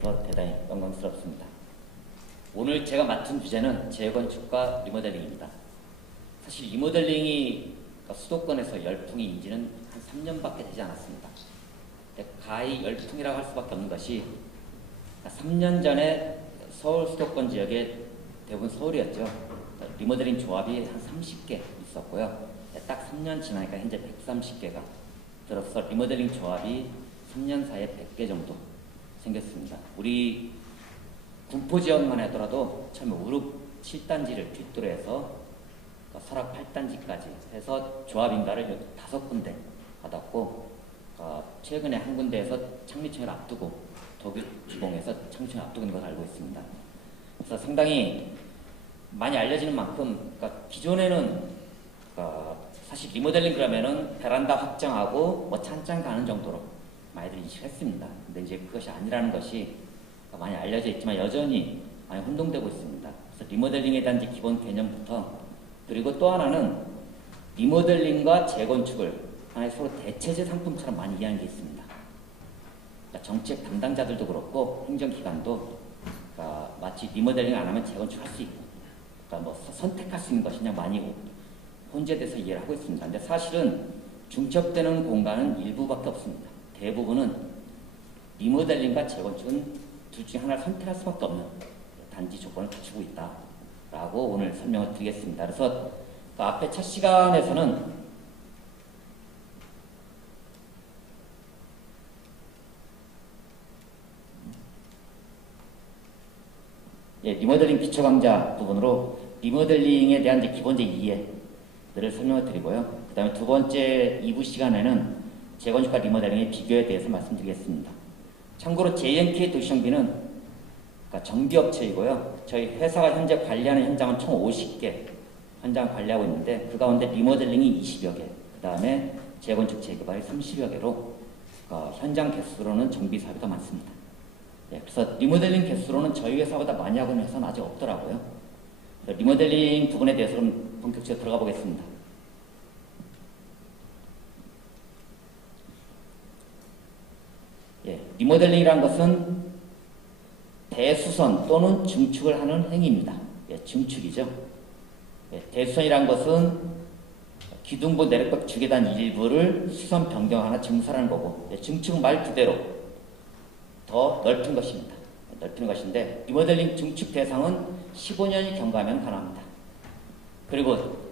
대단히 영광스럽습니다. 오늘 제가 맡은 주제는 재건축과 리모델링입니다. 사실 리모델링이 수도권에서 열풍이 인지는 한 3년밖에 되지 않았습니다. 가히 열풍이라고 할 수밖에 없는 것이 3년 전에 서울 수도권 지역에 대부분 서울이었죠. 리모델링 조합이 한 30개 있었고요. 딱 3년 지나니까 현재 130개가 들어서 리모델링 조합이 3년 사이에 100개 정도 생겼습니다. 우리 군포 지역만 하더라도 처음에 우룹 7단지를 뒷도로 해서 설악 8단지까지 해서 조합 인가를 5군데 받았고, 최근에 한 군데에서 창립청을 앞두고 독일 주공에서 창립청을 앞두고 있는 것을 알고 있습니다. 그래서 상당히 많이 알려지는 만큼, 기존에는 사실 리모델링 그러면은 베란다 확장하고 뭐 찬장 가는 정도로 많이들 인식했습니다. 근데 이제 그것이 아니라는 것이 많이 알려져 있지만 여전히 많이 혼동되고 있습니다. 그래서 리모델링에 대한 기본 개념부터, 그리고 또 하나는 리모델링과 재건축을 하나의 서로 대체제 상품처럼 많이 이해하는 게 있습니다. 정책 담당자들도 그렇고 행정기관도 마치 리모델링 안 하면 재건축할 수 있고, 뭐 선택할 수 있는 것이냐 많이 혼재돼서 이해를 하고 있습니다. 근데 사실은 중첩되는 공간은 일부밖에 없습니다. 대부분은 리모델링과 재건축은 둘 중에 하나를 선택할 수밖에 없는 단지 조건을 갖추고 있다라고 오늘 설명을 드리겠습니다. 그래서 앞에 첫 시간에서는 리모델링 기초 강좌 부분으로 리모델링에 대한 기본적 이해들을 설명을 드리고요. 그 다음에 두 번째 2부 시간에는 재건축과 리모델링의 비교에 대해서 말씀드리겠습니다. 참고로 JNK 도시정비는 정비업체이고요. 저희 회사가 현재 관리하는 현장은 총 50개 현장을 관리하고 있는데, 그 가운데 리모델링이 20여 개, 그 다음에 재건축 재개발이 30여 개로 현장 개수로는 정비 사업이 더 많습니다. 그래서 리모델링 개수로는 저희 회사보다 많이 하고 있는 회사는 아직 없더라고요. 리모델링 부분에 대해서 좀 본격적으로 들어가 보겠습니다. 리모델링이라는 것은 대수선 또는 증축을 하는 행위입니다. 증축이죠. 대수선이라는 것은 기둥부 내력벽 주계단 일부를 수선 변경하나 증설하는 거고, 증축은 말 그대로 더 넓은 것입니다. 넓히는 것인데, 리모델링 증축 대상은 15년이 경과하면 가능합니다. 그리고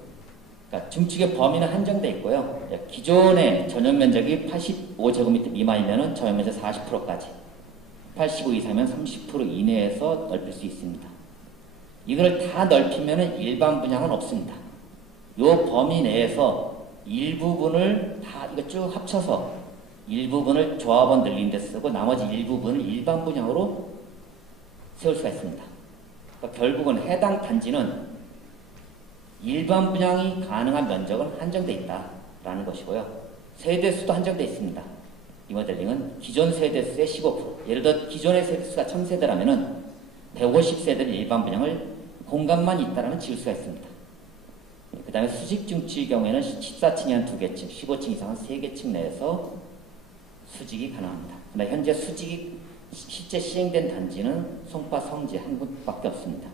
증축의 범위는 한정되어 있고요. 기존의 전용 면적이 85제곱미터 미만이면 전용 면적 40%까지, 85 이상이면 30% 이내에서 넓힐 수 있습니다. 이걸 다 넓히면 일반 분양은 없습니다. 이 범위 내에서 일부분을 다 이거 쭉 합쳐서 일부분을 조합원 늘린 데 쓰고 나머지 일부분을 일반 분양으로 세울 수가 있습니다. 결국은 해당 단지는 일반 분양이 가능한 면적은 한정되어 있다라는 것이고요. 세대수도 한정되어 있습니다. 리모델링은 기존 세대수의 15%, 예를 들어 기존의 세대수가 1000세대라면 150세대를 일반 분양을 공간만 있다라면 지을 수가 있습니다. 그 다음에 수직 증축의 경우에는 14층이 한 2개 층, 15층 이상은 3개 층 내에서 수직이 가능합니다. 그러나 현재 수직이 실제 시행된 단지는 송파, 성지 한 군밖에 없습니다.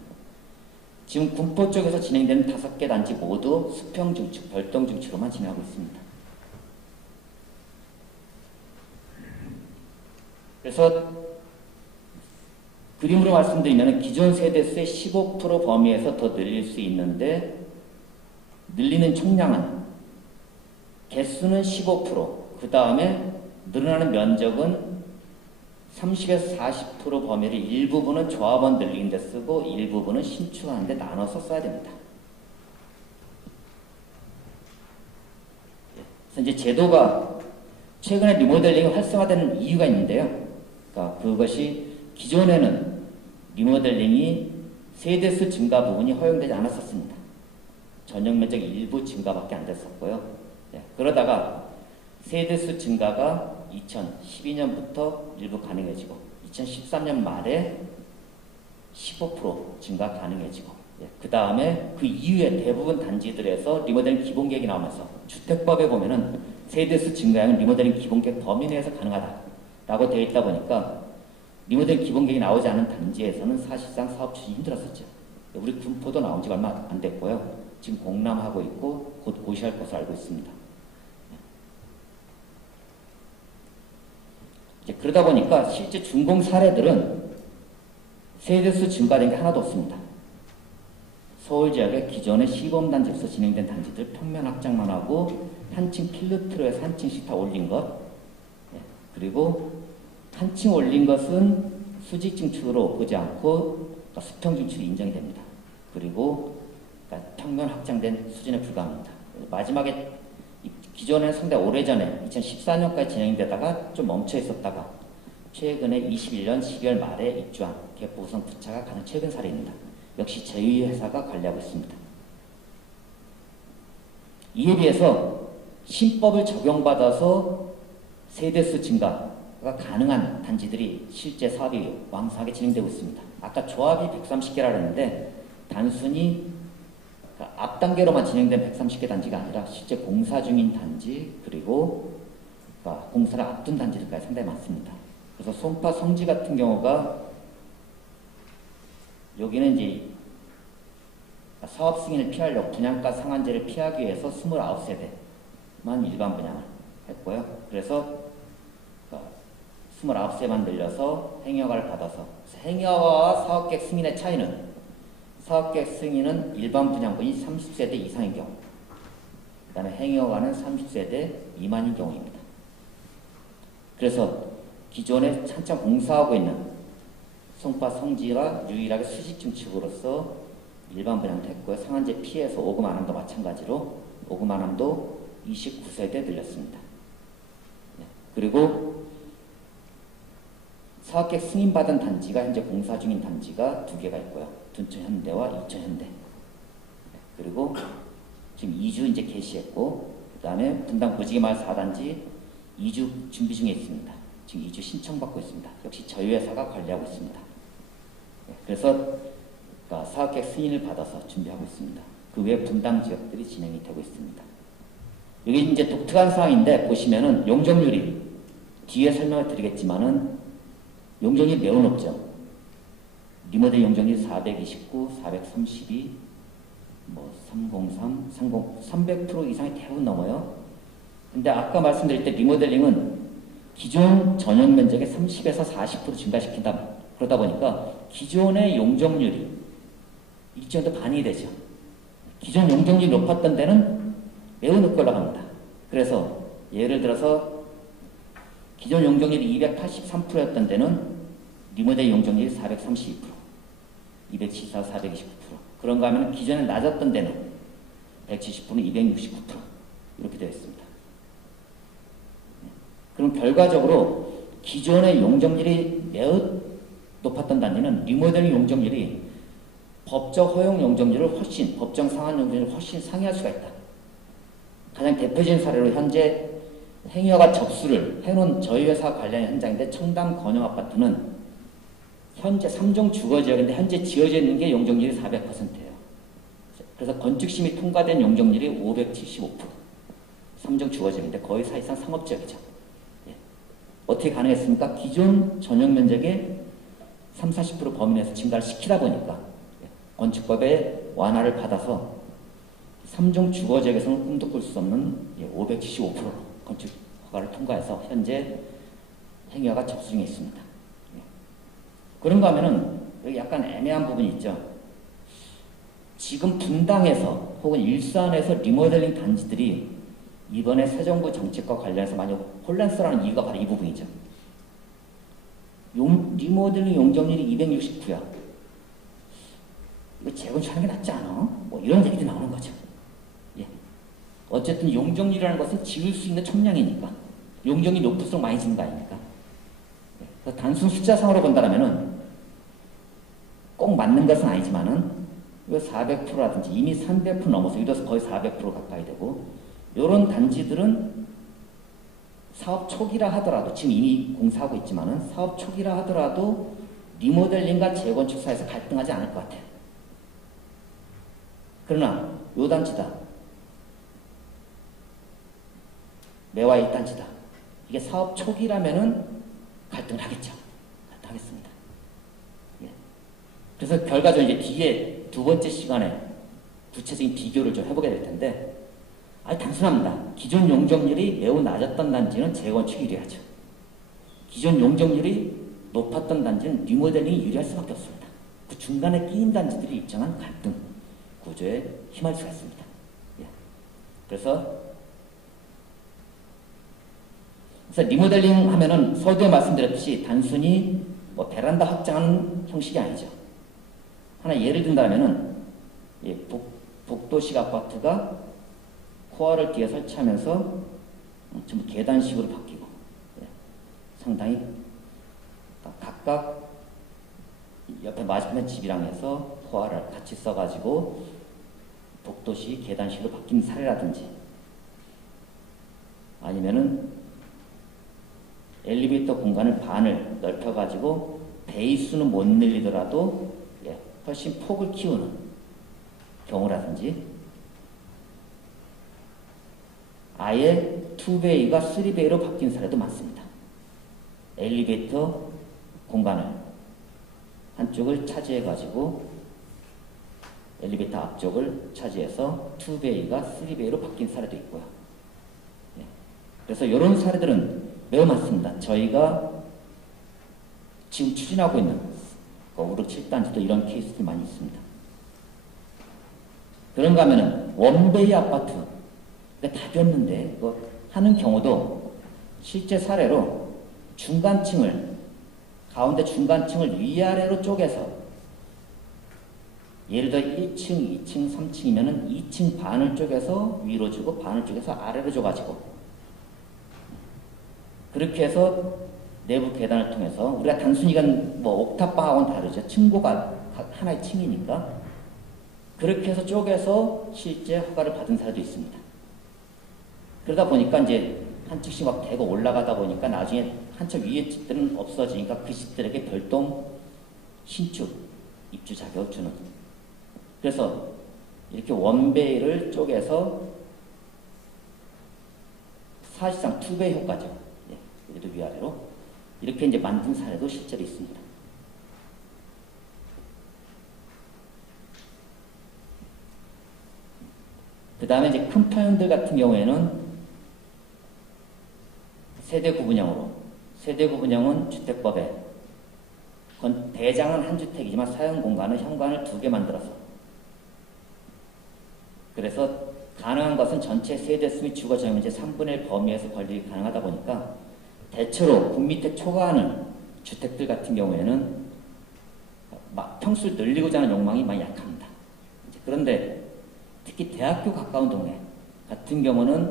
지금 군포 쪽에서 진행되는 5개 단지 모두 수평 증축, 별동 증축으로만 진행하고 있습니다. 그래서 그림으로 말씀드리면 기존 세대수의 15% 범위에서 더 늘릴 수 있는데, 늘리는 총량은 개수는 15%, 그 다음에 늘어나는 면적은 30에서 40% 범위를 일부분은 조합원 늘리는 데 쓰고 일부분은 신축하는 데 나눠서 써야 됩니다. 그래서 이제 제도가 최근에 리모델링이 활성화되는 이유가 있는데요. 그것이 기존에는 리모델링이 세대수 증가 부분이 허용되지 않았었습니다. 전용 면적 일부 증가밖에 안 됐었고요. 그러다가 세대수 증가가 2012년부터 일부 가능해지고 2013년 말에 15% 증가 가능해지고, 그 다음에 그 이후에 대부분 단지들에서 리모델링 기본계획이 나오면서 주택법에 보면은 세대수 증가량은 리모델링 기본계획 범위 내에서 가능하다라고 되어 있다 보니까 리모델링 기본 계획이 나오지 않은 단지에서는 사실상 사업 추진이 힘들었었죠. 우리 군포도 나온 지 얼마 안 됐고요. 지금 공람하고 있고 곧 고시할 것으로 알고 있습니다. 이제 그러다 보니까 실제 준공 사례들은 세대수 증가된 게 하나도 없습니다. 서울 지역의 기존의 시범단지에서 진행된 단지들 평면 확장만 하고 한층 필로트로 해서 한 층씩 다 올린 것, 그리고 한 층 올린 것은 수직 증축으로 오지 않고 수평 증축이 인정이 됩니다. 그리고 평면 확장된 수준에 불과합니다. 마지막에 기존에는 상당히 오래전에 2014년까지 진행되다가 좀 멈춰 있었다가 최근에 21년 12월 말에 입주한 개포우선 9차가 가장 최근 사례입니다. 역시 저희 회사가 관리하고 있습니다. 이에 비해서 신법을 적용받아서 세대수 증가가 가능한 단지들이 실제 사업이 왕성하게 진행되고 있습니다. 아까 조합이 130개라 그랬는데 단순히 앞 단계로만 진행된 130개 단지가 아니라 실제 공사 중인 단지 그리고 공사를 앞둔 단지들까지 상당히 많습니다. 그래서 송파 성지 같은 경우가 여기는 이제 사업 승인을 피하려고 분양가 상한제를 피하기 위해서 29세대만 일반 분양을 했고요. 그래서 29세만 늘려서 행여가를 받아서 행여와 사업계획 승인의 차이는 사업계획 승인은 일반 분양분이 30세대 이상인 경우, 그 다음에 행여가는 30세대 미만인 경우입니다. 그래서 기존에 한참 공사하고 있는 송파 성지가 유일하게 수직 증축으로서 일반 분양도 했고요. 상한제 피해서 5금 안함도 마찬가지로 5금 안함도 29세대 늘렸습니다. 그리고 사업계획 승인받은 단지가 현재 공사 중인 단지가 2개가 있고요. 둔천현대와 이천현대. 그리고 지금 2주 이제 개시했고, 그 다음에 분당 부지기마을 4단지 2주 준비 중에 있습니다. 지금 2주 신청받고 있습니다. 역시 저희 회사가 관리하고 있습니다. 그래서 사업계획 승인을 받아서 준비하고 있습니다. 그 외 분당 지역들이 진행이 되고 있습니다. 여기 이제 독특한 사항인데 보시면은 용적률이 뒤에 설명을 드리겠지만은 용적률이 매우 높죠. 리모델 용적률 429, 432, 303, 300% 이상이 대부분 넘어요. 근데 아까 말씀드릴 때 리모델링은 기존 전용 면적의 30에서 40% 증가시킨다. 그러다 보니까 기존의 용적률이 일정 정도 반이 되죠. 기존 용적률이 높았던 데는 매우 늦게 올라갑니다. 그래서 예를 들어서 기존 용적률이 283%였던 데는 리모델 용적률이 432%, 274, 429%. 그런가 하면 기존에 낮았던 데는 170%, 269% 이렇게 되어 있습니다. 그럼 결과적으로 기존의 용적률이 매우 높았던 단지는 리모델링 용적률이 법적 허용 용적률을 훨씬, 법정 상한 용적률을 훨씬 상회할 수가 있다. 가장 대표적인 사례로 현재 행여가 접수를 해놓은 저희 회사 관련 현장인데 청담 건영 아파트는 현재 3종 주거지역인데 현재 지어져 있는 게 용적률이 400%예요. 그래서 건축심의 통과된 용적률이 575%. 3종 주거지역인데 거의 사실상 상업지역이죠. 예. 어떻게 가능했습니까? 기존 전용 면적의 30, 40% 범위 내에서 증가를 시키다 보니까 건축법의 완화를 받아서 3종 주거지역에서는 꿈도 꿀 수 없는 575% 건축 허가를 통과해서 현재 행여가 접수 중에 있습니다. 그런가 하면은 여기 약간 애매한 부분이 있죠. 지금 분당에서 혹은 일산에서 리모델링 단지들이 이번에 새 정부 정책과 관련해서 많이 혼란스러운 이유가 바로 이 부분이죠. 리모델링 용적률이 269야. 이거 재건축하는 게 낫지 않아? 이런 얘기도 나오는 거죠. 예. 어쨌든 용적률이라는 것은 지을 수 있는 총량이니까 용적률이 높을수록 많이 지는 거 아닙니까? 예. 그래서 단순 숫자상으로 본다면은 꼭 맞는 것은 아니지만은 400%라든지 이미 300% 넘어서 이래서 거의 400% 가까이 되고 이런 단지들은 사업 초기라 하더라도 지금 이미 공사하고 있지만은 사업 초기라 하더라도 리모델링과 재건축 사이에서 갈등하지 않을 것 같아요. 그러나 요 단지다. 매화 이 단지다. 이게 사업 초기라면은 갈등을 하겠죠. 하겠습니다. 예. 그래서 결과적으로 이제 뒤에 두 번째 시간에 구체적인 비교를 좀 해보게 될 텐데, 아주 단순합니다. 기존 용적률이 매우 낮았던 단지는 재건축이 유리하죠. 기존 용적률이 높았던 단지는 리모델링이 유리할 수밖에 없습니다. 그 중간에 끼인 단지들이 일정한 갈등 구조에 휘말릴 수가 있습니다. 예. 그래서 리모델링 하면은 서두에 말씀드렸듯이 단순히 뭐 베란다 확장하는 형식이 아니죠. 하나 예를 든다면은 예, 복도식 아파트가 코어를 뒤에 설치하면서 전부 계단식으로 바뀌고, 예, 상당히 각각 옆에 맞은편 집이랑 해서 코어를 같이 써가지고 복도식 계단식으로 바뀐 사례라든지, 아니면은 엘리베이터 공간을 반을 넓혀가지고 베이스는 못 늘리더라도 예, 훨씬 폭을 키우는 경우라든지, 아예 2베이가 3베이로 바뀐 사례도 많습니다. 엘리베이터 공간을 한쪽을 차지해가지고 엘리베이터 앞쪽을 차지해서 2베이가 3베이로 바뀐 사례도 있고요. 예. 그래서 이런 사례들은 매우 많습니다. 저희가 지금 추진하고 있는 5, 6, 7단지도 이런 케이스들이 많이 있습니다. 그런가 하면은 원베이 아파트 답이었는데 이거 하는 경우도 실제 사례로 가운데 중간층을 위아래로 쪼개서, 예를 들어 1층, 2층, 3층이면은 2층 반을 쪼개서 위로 주고 반을 쪼개서 아래로 줘가지고, 그렇게 해서 내부 계단을 통해서, 우리가 단순히 이건 뭐 옥탑방하고는 다르죠. 층고가 하나의 층이니까 그렇게 해서 쪼개서 실제 허가를 받은 사례도 있습니다. 그러다 보니까 이제 한 층씩 막 대고 올라가다 보니까 나중에 한참 위에 집들은 없어지니까 그 집들에게 별도 신축 입주 자격을 주는, 그래서 이렇게 원베이를 쪼개서 사실상 투베이 효과죠. 예, 여기도 위아래로 이렇게 이제 만든 사례도 실제로 있습니다. 그 다음에 이제 큰 평형들 같은 경우에는 세대 구분형은 주택법에 대장은 한 주택이지만 사용 공간은 현관을 2개 만들어서, 그래서 가능한 것은 전체 세대수 및 주거 점유지 3분의 1 범위에서 건립이 가능하다 보니까 대체로 군미택 초과하는 주택들 같은 경우에는 막 평수를 늘리고자 하는 욕망이 많이 약합니다. 그런데 특히 대학교 가까운 동네 같은 경우는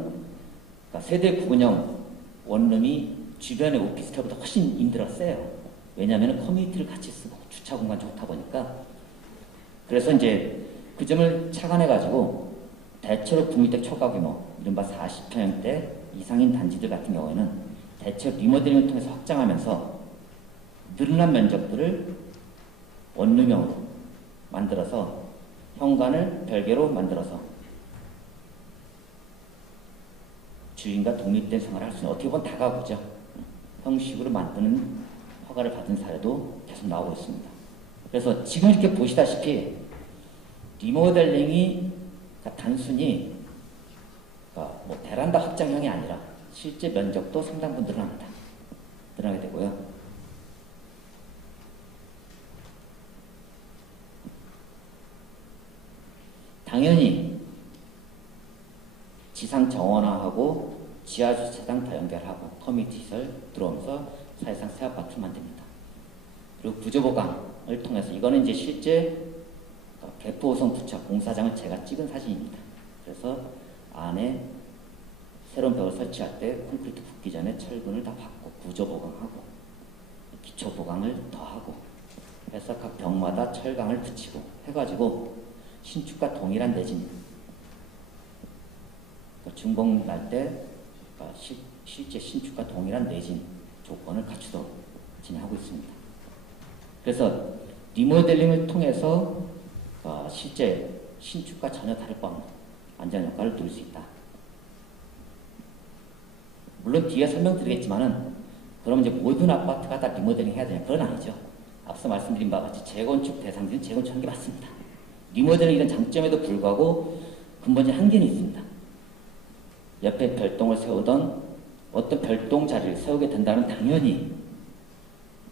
그러니까 세대 구분형 원룸이 주변의 오피스텔보다 훨씬 임대료가 세요. 왜냐하면 커뮤니티를 같이 쓰고 주차 공간 좋다 보니까. 그래서 이제 그 점을 착안해가지고 대체로 국민택 초과 규모, 이른바 40평형대 이상인 단지들 같은 경우에는 대체로 리모델링을 통해서 확장하면서 늘어난 면적들을 원룸형으로 만들어서 현관을 별개로 만들어서 주인과 독립된 생활을 할 수 있는, 어떻게 보면 다가구죠. 형식으로 만드는 허가를 받은 사례도 계속 나오고 있습니다. 그래서 지금 이렇게 보시다시피 리모델링이 단순히 뭐 베란다 확장형이 아니라 실제 면적도 상당 부분 늘어나게 되고요. 당연히 지상 정원화하고 지하 주차장 다 연결하고 커뮤니티 시설 들어오면서 사실상 새 아파트를 만듭니다. 그리고 구조보강을 통해서, 이거는 이제 실제 개포호성 부착 공사장을 제가 찍은 사진입니다. 그래서 안에 새로운 벽을 설치할 때 콘크리트 붓기 전에 철근을 다 받고 구조보강하고 기초보강을 더하고 해서 각 벽마다 철강을 붙이고 해가지고 신축과 동일한 내진, 준공 날 때 실제 신축과 동일한 내진 조건을 갖추도록 진행하고 있습니다. 그래서 리모델링을 통해서 실제 신축과 전혀 다를 바 없는 안전 효과를 누릴 수 있다. 물론 뒤에 설명드리겠지만은 그럼 이제 모든 아파트가 다 리모델링 해야 되냐? 그건 아니죠. 앞서 말씀드린 바와 같이 재건축 대상지는 재건축하는 게 맞습니다. 리모델링 이런 장점에도 불구하고 근본적인 한계는 있습니다. 옆에 별동을 세우던 어떤 별동 자리를 세우게 된다면 당연히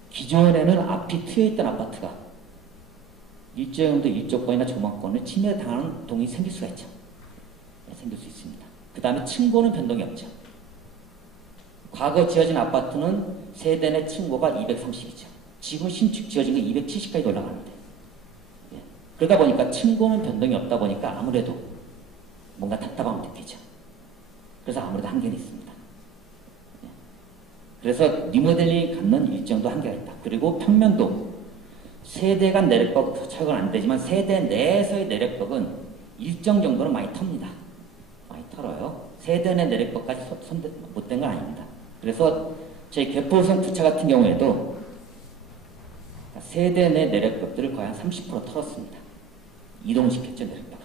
기존에는 앞이 트여있던 아파트가 일조형도 일조권이나 조망권을 침해당하는 동이 생길 수가 있죠. 생길 수 있습니다. 그 다음에 층고는 변동이 없죠. 과거 지어진 아파트는 세대 내 층고가 230이죠. 지금 신축 지어진 게 270까지 올라가는데, 그러다 보니까 층고는 변동이 없다 보니까 아무래도 뭔가 답답함을 느끼죠. 그래서 아무래도 한계는 있습니다. 그래서 리모델링이 갖는 일정도 한계가 있다. 그리고 평면도 세대 간 내력벽 차이는 안 되지만 세대 내에서의 내력벽은 일정 정도는 많이 텁니다. 많이 털어요. 세대 내 내력벽까지 못된 건 아닙니다. 그래서 저희 개포성 부차 같은 경우에도 세대 내 내력벽들을 거의 한 30% 털었습니다. 이동시켰죠, 내력벽.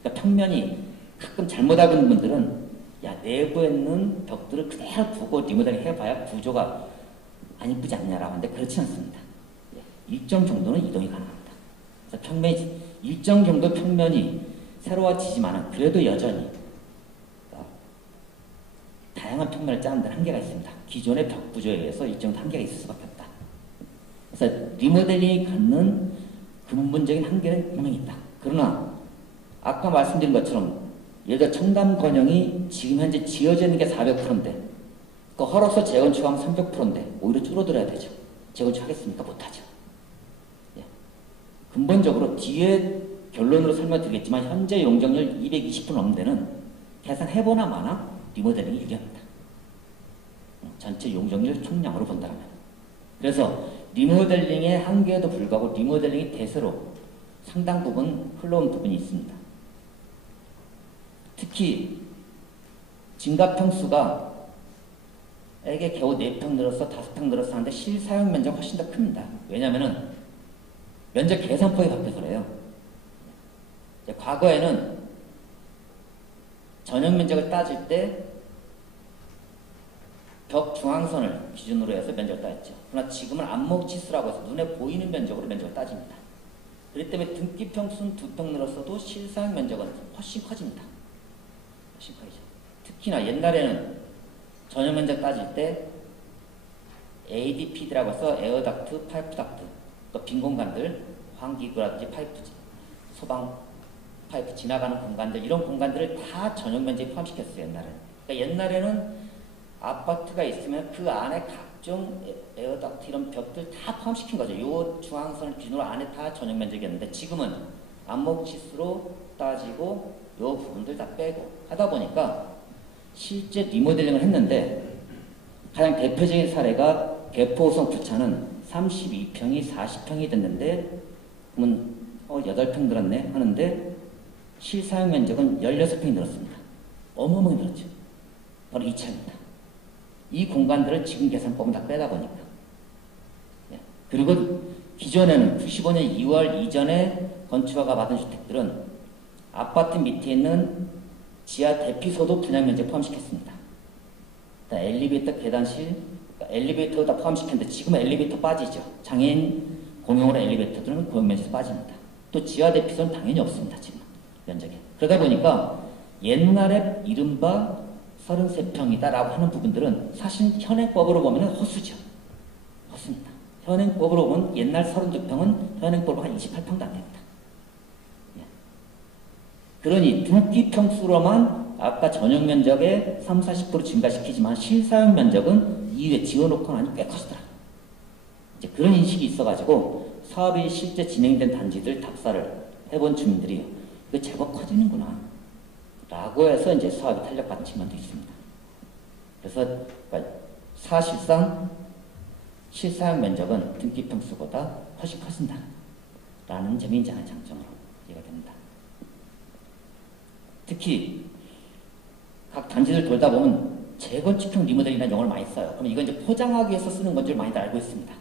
그러니까 평면이 가끔 잘못 알은 분들은 야, 내부에 있는 벽들을 그대로 두고 리모델링 해봐야 구조가 안 이쁘지 않냐라고 하는데 그렇지 않습니다. 일정 정도는 이동이 가능합니다. 그래서 평면이, 일정 정도 평면이 새로워지지만 그래도 여전히 다양한 평면을 짜는 데 한계가 있습니다. 기존의 벽 구조에 의해서 일정 한계가 있을 수밖에 없다. 그래서 리모델링이 갖는 근본적인 한계는 분명히 있다. 그러나 아까 말씀드린 것처럼 예를 들어 청담건영이 지금 현재 지어져 있는 게 400%인데 그 헐어서 재건축하면 300%인데 오히려 줄어들어야 되죠. 재건축하겠습니까? 못하죠. 예. 근본적으로 뒤에 결론으로 설명드리겠지만 현재 용적률 220% 넘는 데는 계산해보나 마나 리모델링이 유리합니다. 전체 용적률 총량으로 본다면. 그래서 리모델링의 한계에도 불구하고 리모델링이 대세로 상당 부분 흘러온 부분이 있습니다. 특히 증가평수가 에게 겨우 4평 늘었어 5평 늘었어 하는데 실사용 면적이 훨씬 더 큽니다. 왜냐하면 면적 계산법이 바뀌어서 그래요. 과거에는 전용 면적을 따질 때 벽 중앙선을 기준으로 해서 면적을 따졌죠. 그러나 지금은 안목지수라고 해서 눈에 보이는 면적으로 면적을 따집니다. 그렇기 때문에 등기평수는 2평 늘었어도 실사용 면적은 훨씬 커집니다. 훨씬 커지죠. 특히나 옛날에는 전용 면적 따질 때 ADPD라고 해서 에어닥트, 파이프닥트, 또 빈 공간들, 환기구라든지 파이프, 소방 파이프 지나가는 공간들, 이런 공간들을 다 전용 면적에 포함시켰어요, 옛날에. 그러니까 옛날에는 아파트가 있으면 그 안에 각종 에어닥트 이런 벽들 다 포함시킨 거죠. 요 중앙선을 기준으로 안에 다 전용 면적이었는데 지금은 안목지수로 따지고 요 부분들 다 빼고 하다 보니까 실제 리모델링을 했는데 가장 대표적인 사례가 개포성 부차는 32평이 40평이 됐는데 그러면 8평 늘었네 하는데 실사용 면적은 16평이 늘었습니다. 어마어마하게 늘었죠. 바로 이 차입니다. 이 공간들을 지금 계산법은 다 빼다 보니까. 그리고 기존에는 95년 2월 이전에 건축허가 받은 주택들은 아파트 밑에 있는 지하 대피소도 분양 면적에 포함시켰습니다. 엘리베이터, 계단실, 엘리베이터도 다 포함시켰는데 지금 엘리베이터 빠지죠. 장애인 공용으로 엘리베이터들은 공용 면적에서 빠집니다. 또 지하 대피소는 당연히 없습니다. 지금 면적에. 그러다 보니까 옛날에 이른바 33평이다라고 하는 부분들은 사실 현행법으로 보면 허수죠. 허수입니다. 현행법으로 보면 옛날 32평은 현행법으로 한 28평도 안 됩니다. 그러니 등기평수로만 아까 전용 면적의 30-40% 증가시키지만 실사용 면적은 이후에 지어놓고 나니 꽤 커지더라고요. 이제 그런 인식이 있어가지고 사업이 실제 진행된 단지들 답사를 해본 주민들이 이거 제법 커지는구나 라고 해서 이제 사업이 탄력받은 측면도 있습니다. 그래서 사실상 실사용 면적은 등기평수보다 훨씬 커진다 라는 점이 이제 하나의 장점으로 이해가 됩니다. 특히 각 단지를 돌다 보면 재건축형 리모델링이라는 용어를 많이 써요. 그럼 이건 이제 포장하기 위해서 쓰는 건 줄 많이들 알고 있습니다.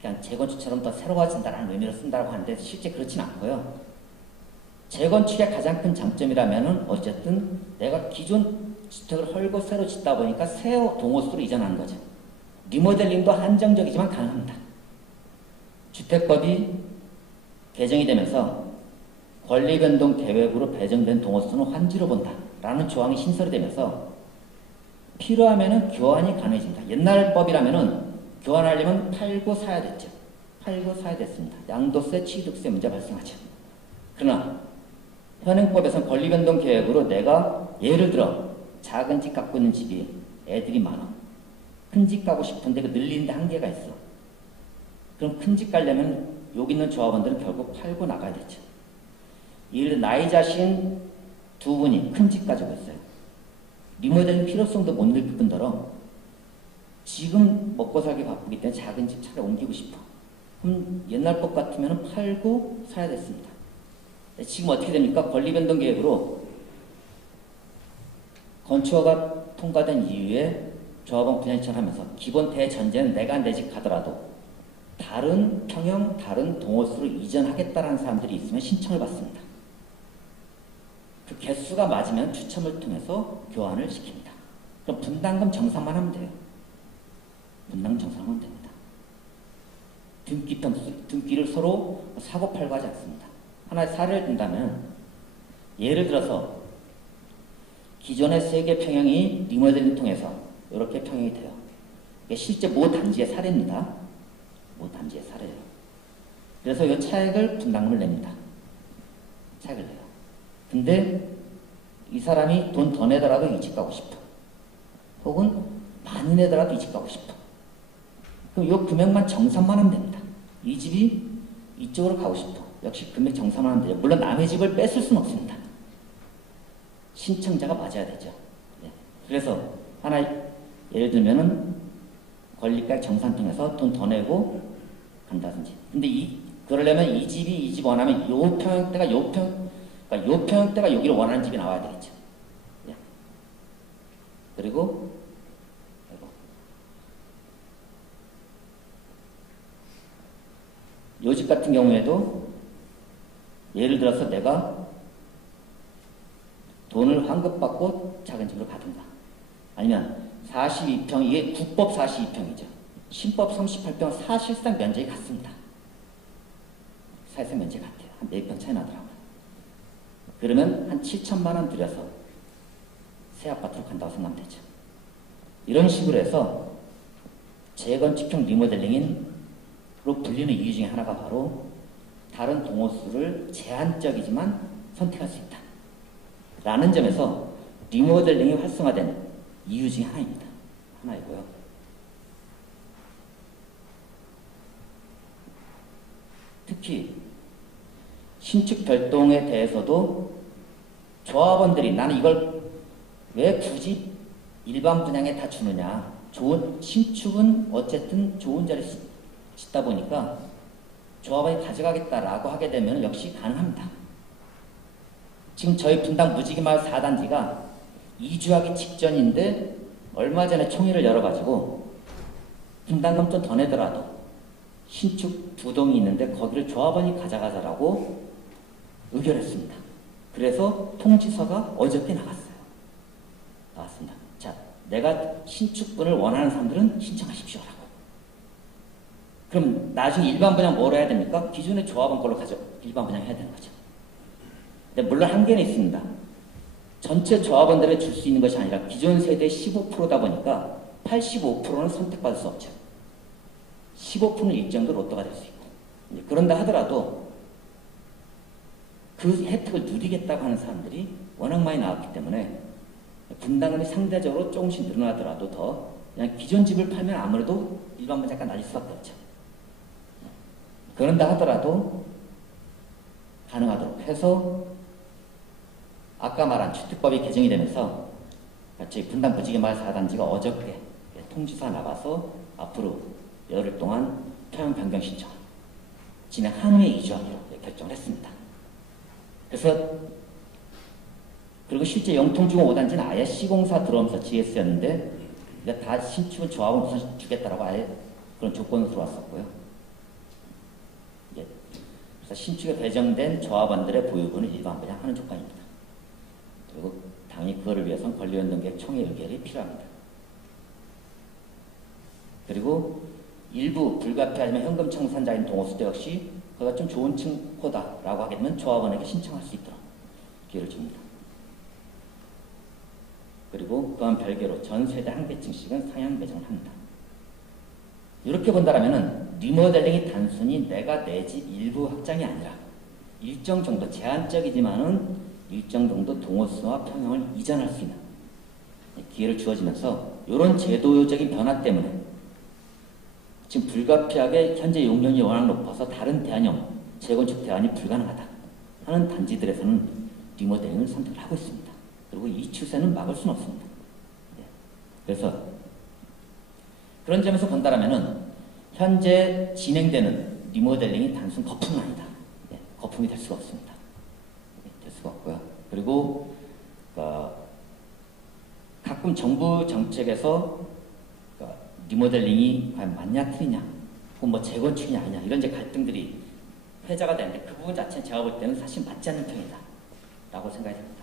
그냥 재건축처럼 더 새로워진다는 의미로 쓴다고 하는데 실제 그렇진 않고요. 재건축의 가장 큰 장점이라면은 어쨌든 내가 기존 주택을 헐고 새로 짓다 보니까 새 동호수로 이전하는 거죠. 리모델링도 한정적이지만 가능합니다. 주택법이 개정이 되면서 권리변동 계획으로 배정된 동호수는 환지로 본다 라는 조항이 신설이 되면서 필요하면 교환이 가능해집니다. 옛날 법이라면 교환하려면 팔고 사야 됐죠. 팔고 사야 됐습니다. 양도세, 취득세 문제 발생하죠. 그러나 현행법에서는 권리변동 계획으로 내가 예를 들어 작은 집 갖고 있는 집이 애들이 많아. 큰 집 가고 싶은데 그 늘리는데 한계가 있어. 그럼 큰 집 가려면 여기 있는 조합원들은 결국 팔고 나가야 되죠. 예를 들어 나이 자신 두 분이 큰 집 가지고 있어요. 리모델링 필요성도 못 느낄 뿐더러 지금 먹고 살기 바쁘기 때문에 작은 집 차라리 옮기고 싶어. 그럼 옛날 법 같으면 팔고 사야 됐습니다. 지금 어떻게 됩니까? 권리변동 계획으로 건축허가 통과된 이후에 조합원 분양 신청하면서 기본 대전제는 내가 내 집 가더라도 다른 평형, 다른 동호수로 이전하겠다라는 사람들이 있으면 신청을 받습니다. 그 개수가 맞으면 추첨을 통해서 교환을 시킵니다. 그럼 분담금 정산만 하면 돼요. 분담금 정산하면 됩니다. 등기를 서로 사고팔고 하지 않습니다. 하나의 사례를 든다면 예를 들어서 기존의 3개 평형이 리모델링 통해서 이렇게 평형이 돼요. 이게 실제 모 단지의 사례입니다. 모 단지의 사례예요. 그래서 이 차액을 분담금을 냅니다. 차액을 내요. 근데 이 사람이 돈 더 내더라도 이 집 가고 싶어. 혹은 많이 내더라도 이 집 가고 싶어. 그럼 이 금액만 정산만 하면 됩니다. 이 집이 이쪽으로 가고 싶어. 역시 금액 정산만 하면 돼요. 물론 남의 집을 뺏을 수는 없습니다. 신청자가 맞아야 되죠. 네. 그래서 하나 예를 들면은 권리가액 정산 통해서 돈 더 내고 간다든지. 근데 그러려면 이 집이 이 집 원하면 요 평형대가 그러니까 요 평형대가 여기를 원하는 집이 나와야 되겠죠. 네. 그리고 요 집 같은 경우에도 예를 들어서 내가 돈을 환급받고 작은 집으로 가든가 아니면 42평, 이게 국법 42평이죠. 신법 38평은 사실상 면적이 같습니다. 사실상 면적이 같아요. 한 4평 차이 나더라고요. 그러면 한 7천만 원 들여서 새 아파트로 간다고 생각하면 되죠. 이런 식으로 해서 재건축형 리모델링으로 불리는 이유 중에 하나가 바로 다른 동호수를 제한적이지만 선택할 수 있다. 라는 점에서 리모델링이 활성화된 이유 중에 하나이고요. 특히 신축 별동에 대해서도 조합원들이 나는 이걸 왜 굳이 일반 분양에 다 주느냐. 신축은 어쨌든 좋은 자리에 짓다 보니까 조합원이 가져가겠다라고 하게 되면 역시 가능합니다. 지금 저희 분당 무지개마을 4단지가 이주하기 직전인데 얼마 전에 총회를 열어가지고 분담금 좀 더 내더라도 신축 2동이 있는데 거기를 조합원이 가져가자라고 의결했습니다. 그래서 통지서가 어저께 나왔습니다. 자, 내가 신축분을 원하는 사람들은 신청하십시오라고. 그럼 나중에 일반 분양 뭐로 해야 됩니까? 기존의 조합원 걸로 일반 분양 해야 되는 거죠. 근데 물론 한계는 있습니다. 전체 조합원들에 줄 수 있는 것이 아니라 기존 세대의 15%다 보니까 85%는 선택받을 수 없죠. 15%는 일정도 로또가 될 수 있고. 그런다 하더라도 그 혜택을 누리겠다고 하는 사람들이 워낙 많이 나왔기 때문에 분담금이 상대적으로 조금씩 늘어나더라도 더 그냥 기존 집을 팔면 아무래도 일반 분양가 낮을 수밖에 없죠. 그런다 하더라도 가능하도록 해서 아까 말한 주택법이 개정이 되면서 저희 분당 무지개마을 4단지가 어저께 통지서가 나가서 앞으로 열흘 동안 평형 변경 신청 진행한 후에 이주하기로 결정을 했습니다. 그래서 그리고 실제 영통중앙 5단지는 아예 시공사 들어오면서 GS였는데 다 신축은 조합원 우선 주겠다라고 아예 그런 조건으로 들어왔었고요. 그래서 신축에 배정된 조합원들의 보유분을 일반 분양하는 조건입니다. 그리고 당연히 그거를 위해서는 권리변동계획 총회 의결이 필요합니다. 그리고 일부 불가피하지만 현금 청산자인 동호수도 역시 그가 좀 좋은 층호다라고 하게 되면 조합원에게 신청할 수 있도록 기회를 줍니다. 그리고 또한 별개로 전 세대 한 개층씩은 상향 배정을 합니다. 이렇게 본다라면은 리모델링이 단순히 내가 내 집 일부 확장이 아니라 일정 정도 제한적이지만은 일정 정도 동호수와 평형을 이전할 수 있는 기회를 주어지면서 이런 제도적인 변화 때문에 지금 불가피하게 현재 용적률이 워낙 높아서 다른 대안형 재건축 대안이 불가능하다 하는 단지들에서는 리모델링을 선택을 하고 있습니다. 그리고 이 추세는 막을 수는 없습니다. 그래서 그런 점에서 본다라면은 현재 진행되는 리모델링이 단순 거품은 아니다. 거품이 될 수가 없습니다. 될 수가 없고요. 그리고 가끔 정부 정책에서 리모델링이 과연 맞냐 틀리냐 혹은 뭐 재건축이냐 아니냐 이런 이제 갈등들이 회자가 되는데 그 부분 자체는 제가 볼 때는 사실 맞지 않는 편이다 라고 생각이 듭니다.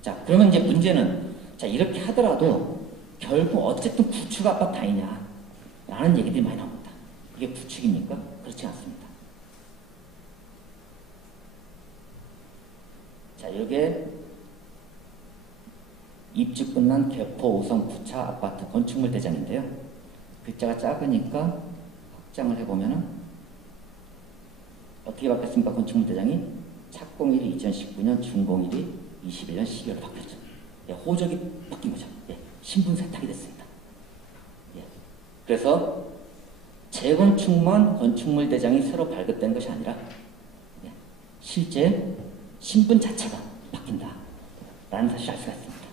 자, 그러면 이제 문제는 자 이렇게 하더라도 결국 어쨌든 구축 아파트 아니냐 라는 얘기들이 많이 나옵니다. 이게 구축입니까? 그렇지 않습니다. 자, 이게 입주 끝난 개포 5성 9차 아파트 건축물 대장인데요. 글자가 작으니까 확장을 해보면은 어떻게 바뀌었습니까? 건축물 대장이 착공일이 2019년, 준공일이 21년 12월 바뀌었죠. 호적이 바뀐 거죠. 신분 세탁이 됐습니다. 그래서 재건축만 건축물 대장이 새로 발급된 것이 아니라 실제 신분 자체가 바뀐다 라는 사실을 알 수가 있습니다.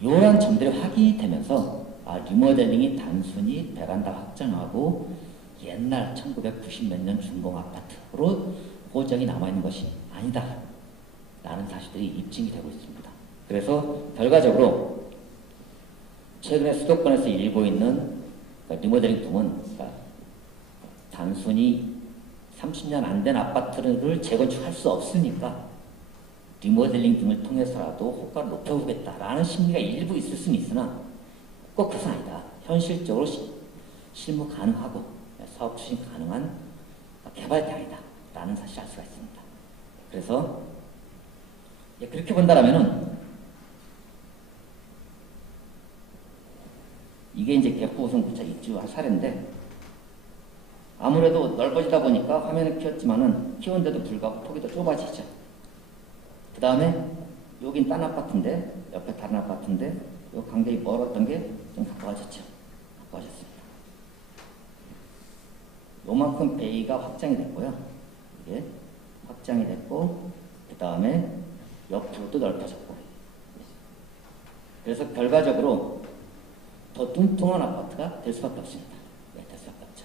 이러한 점들이 확인되면서 리모델링이 단순히 베란다 확장하고 옛날 1990 몇 년 준공 아파트로 호적이 남아있는 것이 아니다 라는 사실들이 입증이 되고 있습니다. 그래서 결과적으로 최근에 수도권에서 일고 있는 리모델링 붐은 단순히 30년 안 된 아파트를 재건축할 수 없으니까 리모델링 등을 통해서라도 효과를 높여보겠다라는 심리가 일부 있을 수는 있으나 꼭 그것은 아니다. 현실적으로 실무 가능하고 사업 추진 가능한 개발 대안이다 라는 사실을 알 수가 있습니다. 그래서 그렇게 본다라면은 이게 이제 개포 5성 9차 입주한 사례인데 아무래도 넓어지다 보니까 화면을 키웠지만은 키웠는데도 불구하고 폭이 더 좁아지죠. 그 다음에 여긴 딴 아파트인데 옆에 다른 아파트인데 요 간격이 멀었던 게 좀 가까워졌죠. 가까워졌습니다. 요만큼 베이가 확장이 됐고요. 이게 확장이 됐고 그 다음에 옆으로도 넓어졌고 그래서 결과적으로 더 뚱뚱한 아파트가 될 수밖에 없습니다. 될 수밖에 없죠.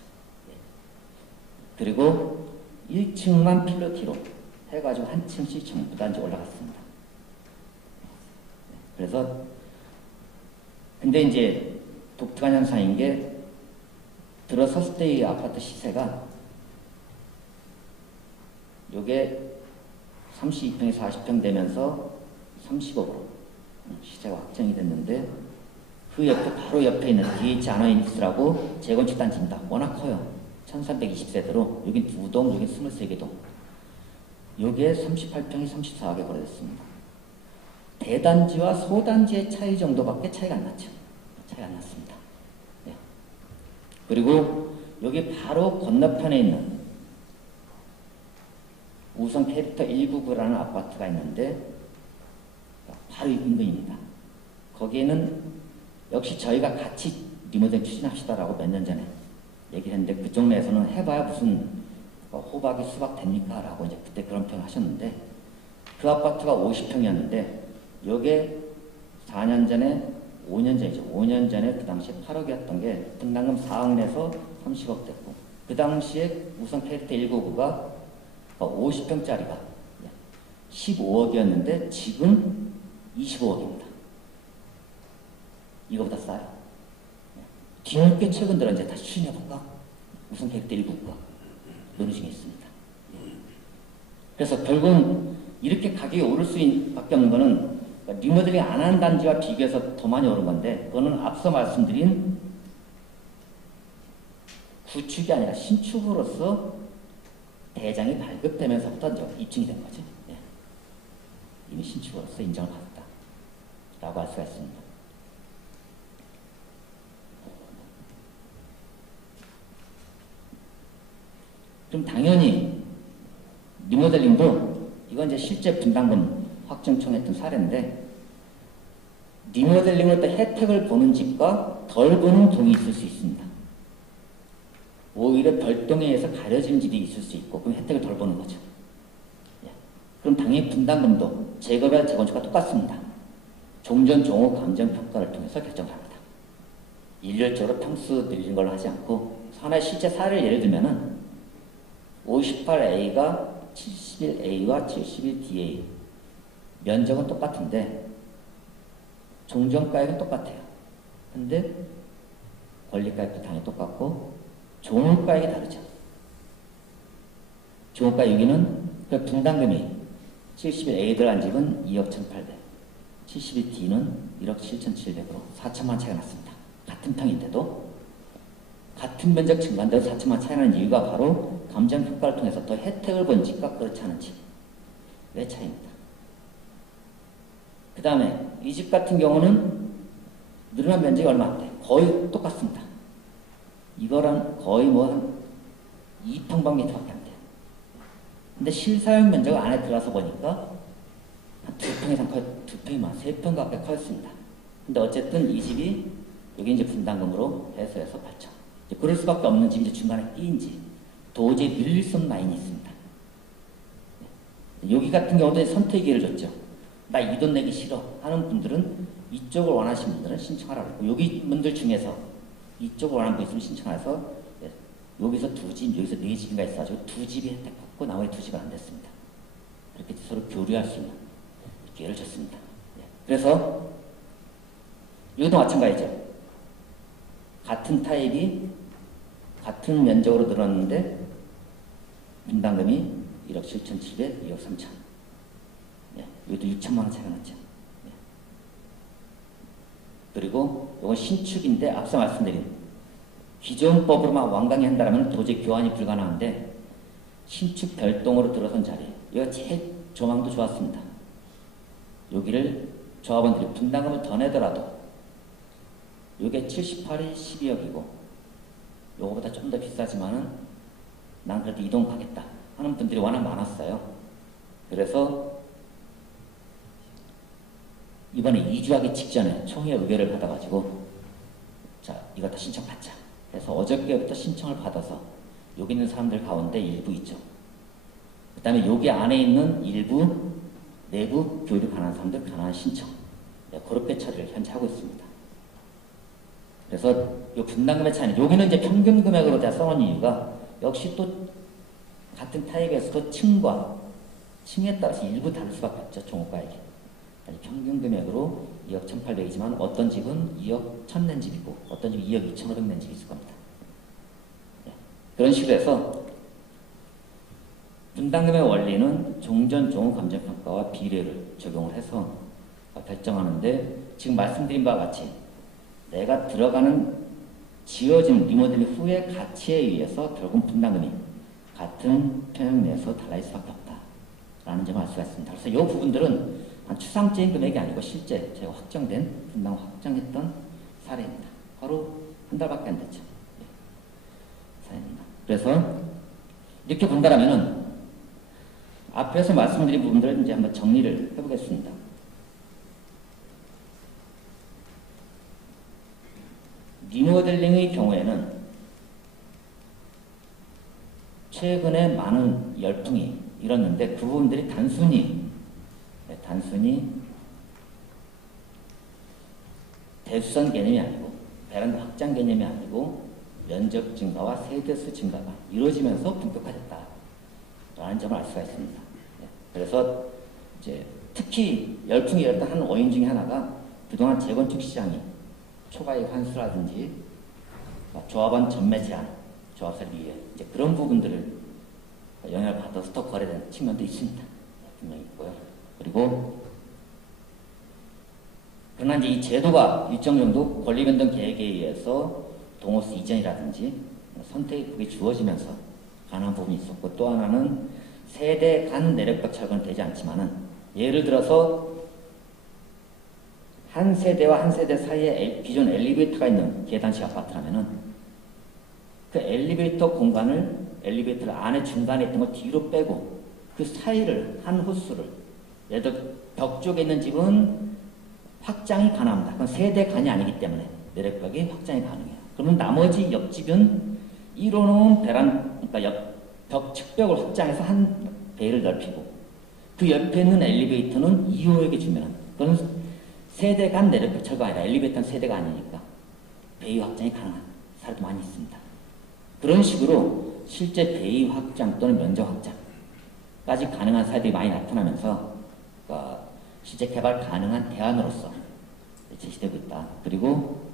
그리고 1층만 필로티로 해가지고 한 층씩 전부 다 이제 올라갔습니다. 그래서 근데 이제 독특한 현상인 게 들어섰을 때의 아파트 시세가 요게 32평에 40평 되면서 30억으로 시세가 확정이 됐는데 그 옆에 바로 옆에 있는 DH 아너인스라고 재건축 단지입니다. 워낙 커요. 1320세대로 여긴 2동, 여긴 23개동. 요게 38평이 34억에 거래됐습니다. 대단지와 소단지의 차이 정도밖에 차이가 안 났죠. 차이가 안 났습니다. 그리고 여기 바로 건너편에 있는 우선 캐릭터 199라는 아파트가 있는데 바로 인근입니다. 거기에는 역시 저희가 같이 리모델링 추진합시다라고 몇 년 전에 얘기를 했는데 그쪽 내에서는 해봐야 무슨 호박이 수박 됩니까? 라고 이제 그때 그런 표현을 하셨는데 그 아파트가 50평이었는데 요게 4년 전에 5년 전이죠. 5년 전에 그 당시에 8억이었던 게 분담금 4억 내서 30억 됐고 그 당시에 우선 캐릭터 199가 50평짜리가 15억이었는데 지금 25억입니다. 이거보다 싸요. 뒤늦게 최근 들어 이제 다시 추진해볼까? 우선 캐릭터 199가 논의 중에 있습니다. 그래서 결국은 이렇게 가격이 오를 수밖에 없는 거는 그러니까 리모델링 안 하는 단지와 비교해서 더 많이 오른 건데, 그거는 앞서 말씀드린 구축이 아니라 신축으로서 대장이 발급되면서부터 이제 입증이 된 거죠. 예. 이미 신축으로서 인정을 받았다라고 할 수가 있습니다. 그럼 당연히 리모델링도 이건 이제 실제 분담금 확정청했던 사례인데, 리모델링을 또 혜택을 보는 집과 덜 보는 동이 있을 수 있습니다. 오히려 별동에 의해서 가려진 집이 있을 수 있고, 그럼 혜택을 덜 보는 거죠. 예. 그럼 당연히 분담금도 재개발, 재건축과 똑같습니다. 종전, 종호, 감정평가를 통해서 결정합니다. 일률적으로 평수 늘리는 걸로 하지 않고, 하나의 실제 사례를 예를 들면은 58A가 71A와 71DA 면적은 똑같은데 종전가액은 똑같아요. 근데 권리가액도 당연히 똑같고 종홀가액이 다르죠. 종홀가 여기는 그 분담금이 71A 들어간 집은 2억 1,800, 71D는 1억 7,700으로 4천만 차이가 났습니다. 같은 평인데도 같은 면적 증가인데도 4천만 차이 나는 이유가 바로 감정평가를 통해서 더 혜택을 본 집과 그렇지 않은 집의 차이입니다. 그 다음에 이 집 같은 경우는 늘어난 면적이 얼마 안 돼요. 거의 똑같습니다. 이거랑 거의 뭐 한 2평방미터밖에 안 돼요. 근데 실사용 면적 안에 들어가서 보니까 한 2평 이상 커요. 2평이면 3평 가까이 커졌습니다. 근데 어쨌든 이 집이 여기 이제 분담금으로 해소해서 8천. 그럴 수밖에 없는 집이 이제 중간에 끼인지 도저히 밀릴 수 없는 라인이 있습니다. 여기 같은 경우도 선택 기회를 줬죠. 나 이 돈 내기 싫어 하는 분들은 이쪽을 원하시는 분들은 신청하라고 했고, 여기 분들 중에서 이쪽을 원하는 분 있으면 신청해서 여기서 2집, 여기서 4집인가 있어가지고 2집이 혜택 받고 나머지 2집은 안 됐습니다. 이렇게 서로 교류할 수 있는 기회를 줬습니다. 그래서 이것도 마찬가지죠. 같은 타입이 같은 면적으로 늘었는데 분담금이 1억 7,700, 2억 3천. 이것도 6천만 원 차이가 났죠. 그리고 이건 신축인데 앞서 말씀드린 기존 법으로만 완강히 한다면 도저히 교환이 불가능한데, 신축 별동으로 들어선 자리, 이거 제일 조망도 좋았습니다. 여기를 조합원들이 분담금을 더 내더라도 이게 78이 12억이고 요거보다 좀 더 비싸지만은 난 그래도 이동 가겠다 하는 분들이 워낙 많았어요. 그래서 이번에 이주하기 직전에 총회 의결을 받아가지고 자, 이거 다 신청 받자. 그래서 어저께부터 신청을 받아서 여기 있는 사람들 가운데 일부 있죠. 그 다음에 여기 안에 있는 일부 내부 교육이 가능한 사람들 가능한 신청. 그렇게 처리를 현재 하고 있습니다. 그래서 이 분담금의 차이는, 여기는 이제 평균 금액으로 제가 써놓은 이유가 역시 또 같은 타입에서도 층에 따라서 일부 다를 수밖에 없죠. 종업가액이. 평균 금액으로 2억 1,800이지만 어떤 집은 2억 1,000 낸 집이고 어떤 집은 2억 2,500 낸 집이 있을 겁니다. 그런 식으로 해서 분담금의 원리는 종전, 종후 감정평가와 비례를 적용을 해서 결정하는데, 지금 말씀드린 바와 같이 내가 들어가는 지어진 리모델링 후의 가치에 의해서 결국 분담금이 같은 평형 내에서 달라질 수밖에 없다라는 점을 알 수가 있습니다. 그래서 이 부분들은 추상적인 금액이 아니고 실제 제가 확정된 분담 확정했던 사례입니다. 바로 한 달밖에 안 됐죠. 사례입니다. 그래서 이렇게 본다라면은 앞에서 말씀드린 부분들을 이제 한번 정리를 해보겠습니다. 리모델링의 경우에는 최근에 많은 열풍이 일었는데 그 부분들이 단순히 대수선 개념이 아니고 베란다 확장 개념이 아니고 면적 증가와 세대수 증가가 이루어지면서 본격화됐다라는 점을 알 수가 있습니다. 그래서 이제 특히 열풍이 일었던 한 원인 중에 하나가 그동안 재건축 시장이 초과이익 환수라든지 조합원 전매 제한, 조합사를 위해 이제 그런 부분들을 영향을 받아서 더 거래된 측면도 있습니다. 분명히 있고요. 그리고 그러나 이제 이 제도가 일정 정도 권리변동 계획에 의해서 동호수 이전이라든지 선택이 주어지면서 가능한 부분이 있었고, 또 하나는 세대 간 내력벽 철거는 되지 않지만은, 예를 들어서 한 세대와 한 세대 사이에 기존 엘리베이터가 있는 계단식 아파트라면은 그 엘리베이터 공간을 엘리베이터 안에 중간에 있던 걸 뒤로 빼고 그 사이를 한 호수를, 예를 들어 벽 쪽에 있는 집은 확장이 가능합니다. 그건 세대 간이 아니기 때문에 내력벽이 확장이 가능해요. 그러면 나머지 옆집은 1호는 그러니까 벽 측벽을 확장해서 한 베일을 넓히고 그 옆에 있는 엘리베이터는 2호에게 주면은, 그건 세대 간 내력벽 철거가 아니라 엘리베이터는 세대가 아니니까 베이 확장이 가능한 사례도 많이 있습니다. 그런 식으로 실제 베이 확장 또는 면적 확장까지 가능한 사례들이 많이 나타나면서 실제 개발 가능한 대안으로서 제시되고 있다. 그리고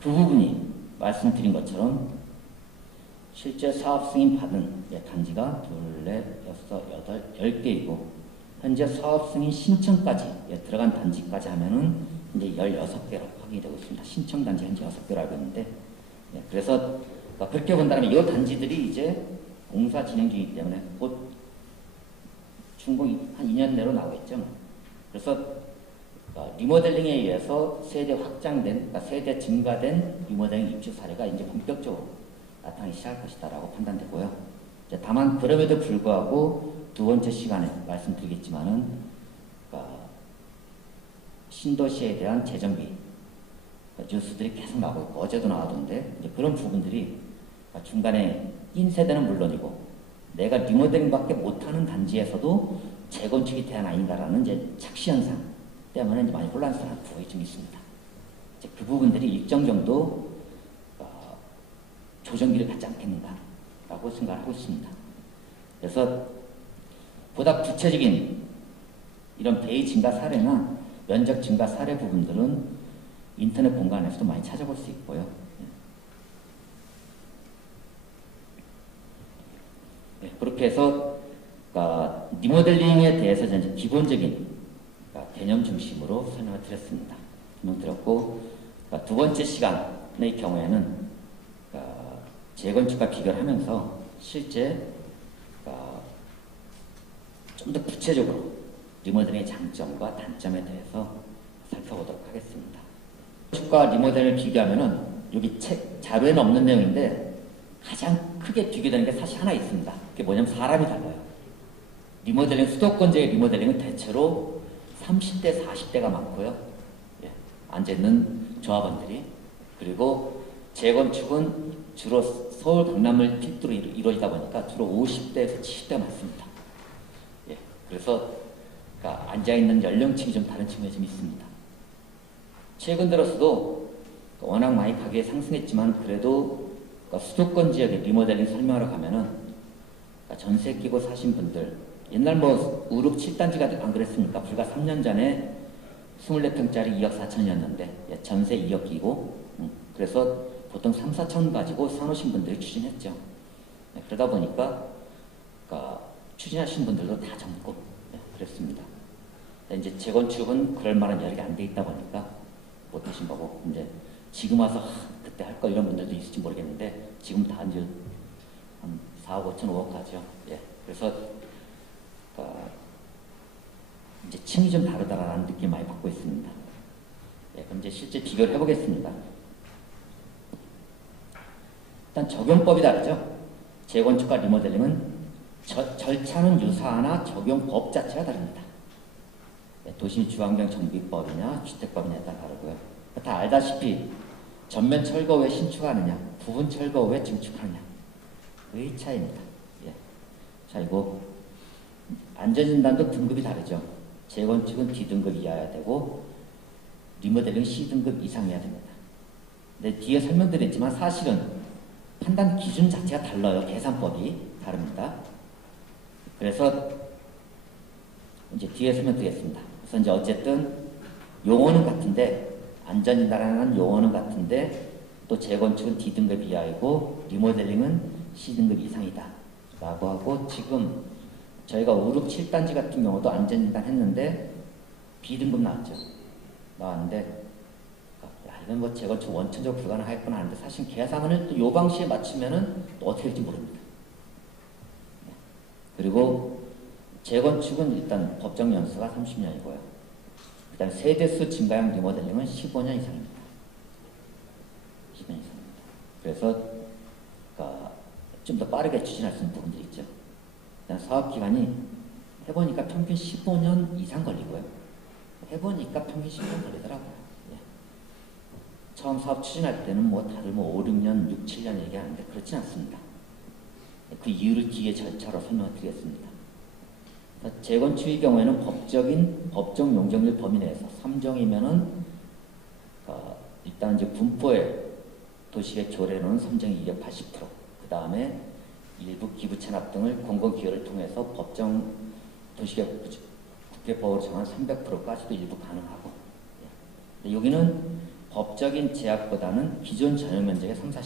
그 부분이 말씀드린 것처럼 실제 사업 승인 받은 단지가 2, 4, 6, 8, 10개이고 현재 사업 승인 신청까지 들어간 단지까지 하면은 이제 16개로 확인이 되고 있습니다. 신청 단지 현재 6개로 알고 있는데, 그래서 그렇게 본다면 이 단지들이 이제 공사 진행 중이기 때문에 곧 준공 한 2년 내로 나오겠죠. 그래서 리모델링에 의해서 세대 확장된, 그러니까 세대 증가된 리모델링 입주 사례가 이제 본격적으로 나타나기 시작할 것이다라고 판단되고요. 다만 그럼에도 불구하고 두 번째 시간에 말씀드리겠지만은 신도시에 대한 재정비 뉴스들이 계속 나오고 있고 어제도 나왔던데, 이제 그런 부분들이 중간에 인세대는 물론이고 내가 리모델링밖에 못하는 단지에서도 재건축이 대안 아닌가라는 이제 착시 현상 때문에 이제 많이 혼란스러운 부분이 좀 있습니다. 이제 그 부분들이 일정 정도 조정기를 갖지 않겠는가라고 생각하고 있습니다. 그래서 보다 구체적인 이런 베이 증가 사례나 면적 증가 사례 부분들은 인터넷 공간에서도 많이 찾아볼 수 있고요. 그렇게 해서 리모델링에 대해서 이제 기본적인 개념 중심으로 설명을 드렸습니다. 설명드렸고, 두 번째 시간의 경우에는 재건축과 비교를 하면서 실제 좀 더 구체적으로 리모델링의 장점과 단점에 대해서 살펴보도록 하겠습니다. 건축과 리모델링을 비교하면은 여기 책 자료에는 없는 내용인데 가장 크게 비교되는 게 사실 하나 있습니다. 그게 뭐냐면 사람이 달라요. 리모델링, 수도권지의 리모델링은 대체로 30대, 40대가 많고요. 앉아있는 조합원들이. 그리고 재건축은 주로 서울, 강남을 필두로 이루어지다 보니까 주로 50대에서 70대가 많습니다. 그래서 앉아있는 연령층이 좀 다른 측면이 좀 있습니다. 최근 들어서도 워낙 많이 가격이 상승했지만 그래도 수도권 지역의 리모델링 설명하러 가면은 전세 끼고 사신 분들, 옛날 뭐 5, 6, 7단지가 안 그랬습니까? 불과 3년 전에 24평짜리 2억 4천이었는데 전세 2억 끼고, 그래서 보통 3, 4천 가지고 사놓으신 분들이 추진했죠. 그러다 보니까 추진하신 분들도 다 젊고 그랬습니다. 이제 재건축은 그럴 만한 여력이 안 돼 있다 보니까 못하신 거고, 이제 지금 와서 그때 할 거 이런 분들도 있을지 모르겠는데 지금 다 이제 한 4억 5천 5억 가죠. 그래서 이제 층이 좀 다르다라는 느낌 많이 받고 있습니다. 그럼 이제 실제 비교를 해보겠습니다. 일단 적용법이 다르죠. 재건축과 리모델링은 절차는 유사하나 적용법 자체가 다릅니다. 도시주환경정비법이냐 주택법이냐에 따라 다르고요. 다 알다시피 전면 철거 후에 신축하느냐, 부분 철거 후에 증축하느냐, 의 차이입니다. 자, 이거 안전진단도 등급이 다르죠. 재건축은 D등급 이하여야 되고 리모델링 C등급 이상이어야 됩니다. 근데 뒤에 설명드렸지만 사실은 판단 기준 자체가 달라요. 계산법이 다릅니다. 그래서 이제 뒤에 설명드리겠습니다. 그래서 이제 어쨌든 용어는 같은데, 안전진단이라는 용어는 같은데 또 재건축은 D등급 이하이고 리모델링은 C등급 이상이다 라고 하고, 지금 저희가 5, 6, 7단지 같은 경우도 안전진단 했는데 B등급 나왔는데 야, 이건 뭐 재건축 원천적으로 불가능하겠구나 하는데 사실 계산을 또 요 방식에 맞추면은 또 어떻게 될지 모릅니다. 그리고 재건축은 일단 법정 연수가 30년이고요. 그 다음에 세대수 증가형 리모델링은 15년 이상입니다. 15년 이상입니다. 그래서 좀 더 빠르게 추진할 수 있는 부분들이 있죠. 일단 사업기간이 해보니까 평균 15년 이상 걸리고요. 해보니까 평균 10년 걸리더라고요. 예. 처음 사업 추진할 때는 뭐 다들 뭐 5, 6년, 6, 7년 얘기하는데 그렇지 않습니다. 그 이유를 뒤에 절차로 설명을 드리겠습니다. 재건축의 경우에는 법정 용적률 범위 내에서 3정이면은 일단 이제 분포의 도시의 교래로는 3정이 280%, 그 다음에 일부 기부 체납 등을 공공기여를 통해서 법정 도시계획 국회법으로 정한 300%까지도 일부 가능하고, 여기는 법적인 제약보다는 기존 전용 면적의 30, 40%.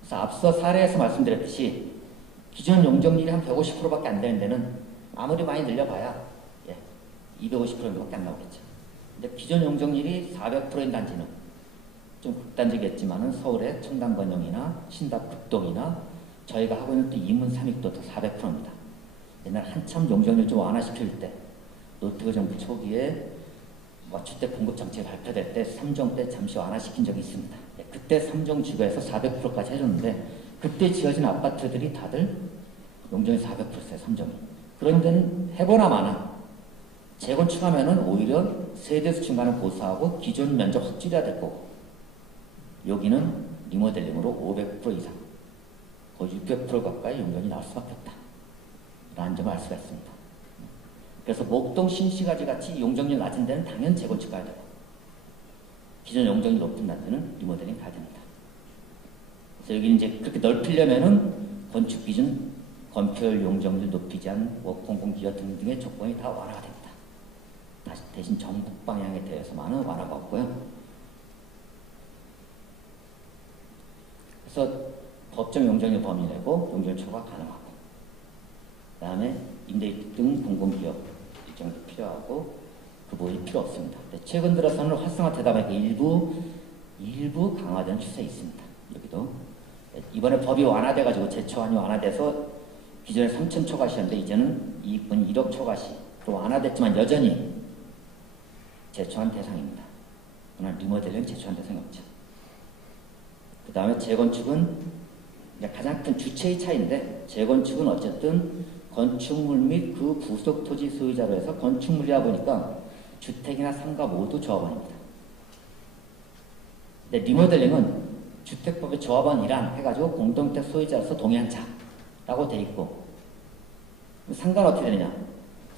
그래서 앞서 사례에서 말씀드렸듯이 기존 용적률이 한 150%밖에 안 되는 데는 아무리 많이 늘려봐야 250%밖에 안 나오겠죠. 근데 기존 용적률이 400%인 단지는 좀 극단적이겠지만은 서울의 청담건영이나 신답 극동이나 저희가 하고 있는 또 이문 삼익도도 400%입니다. 옛날 한참 용적률 좀 완화시킬 때 노태우 정부 초기에 주택 공급 정책이 발표될 때 3종 때 잠시 완화시킨 적이 있습니다. 그때 3종 주거에서 400%까지 해줬는데 그때 지어진 아파트들이 다들 용적률 400%였어요. 3종이. 그런 데는 해보나 마나 재건축하면은 오히려 세대수 증가는 고사하고 기존 면적 확 줄여야 될 거고, 여기는 리모델링으로 500% 이상, 거의 600% 가까이 용적이 나올 수밖에 없다 라는 점을 알 수가 있습니다. 그래서 목동 신시가지 같이 용적률 낮은 데는 당연 재건축 가야 되고, 기존 용적률 높은 데는 리모델링 가야 됩니다. 그래서 여기 이제 그렇게 넓히려면은 건축 기준, 건폐율 용적률 높이 제한, 공공기여 등등의 조건이 다 완화가 됩니다. 대신 전북 방향에 대해서만은 완화가 없고요. 그래서 법정 용적률 범위 내고 용적률 초과 가능하고, 그 다음에 임대입 등 공공기업 일정도 필요하고 그 모임이 필요 없습니다. 최근 들어서는 활성화되다 보니까 일부 강화되는 추세에 있습니다. 여기도 이번에 법이 완화돼가지고 제초안이 완화돼서 기존에 3천 초과시였는데 이제는 1억 초과시로 완화됐지만 여전히 제초안 대상입니다. 그러나 리모델링은 제초안 대상이 없죠. 그 다음에 재건축은 가장 큰 주체의 차이인데, 재건축은 어쨌든 건축물 및 그 부속 토지 소유자로 해서 건축물이다 보니까 주택이나 상가 모두 조합원입니다. 근데 리모델링은 주택법의 조합원 일환 해가지고 공동주택 소유자로서 동의한 자라고 돼 있고, 상가는 어떻게 되느냐?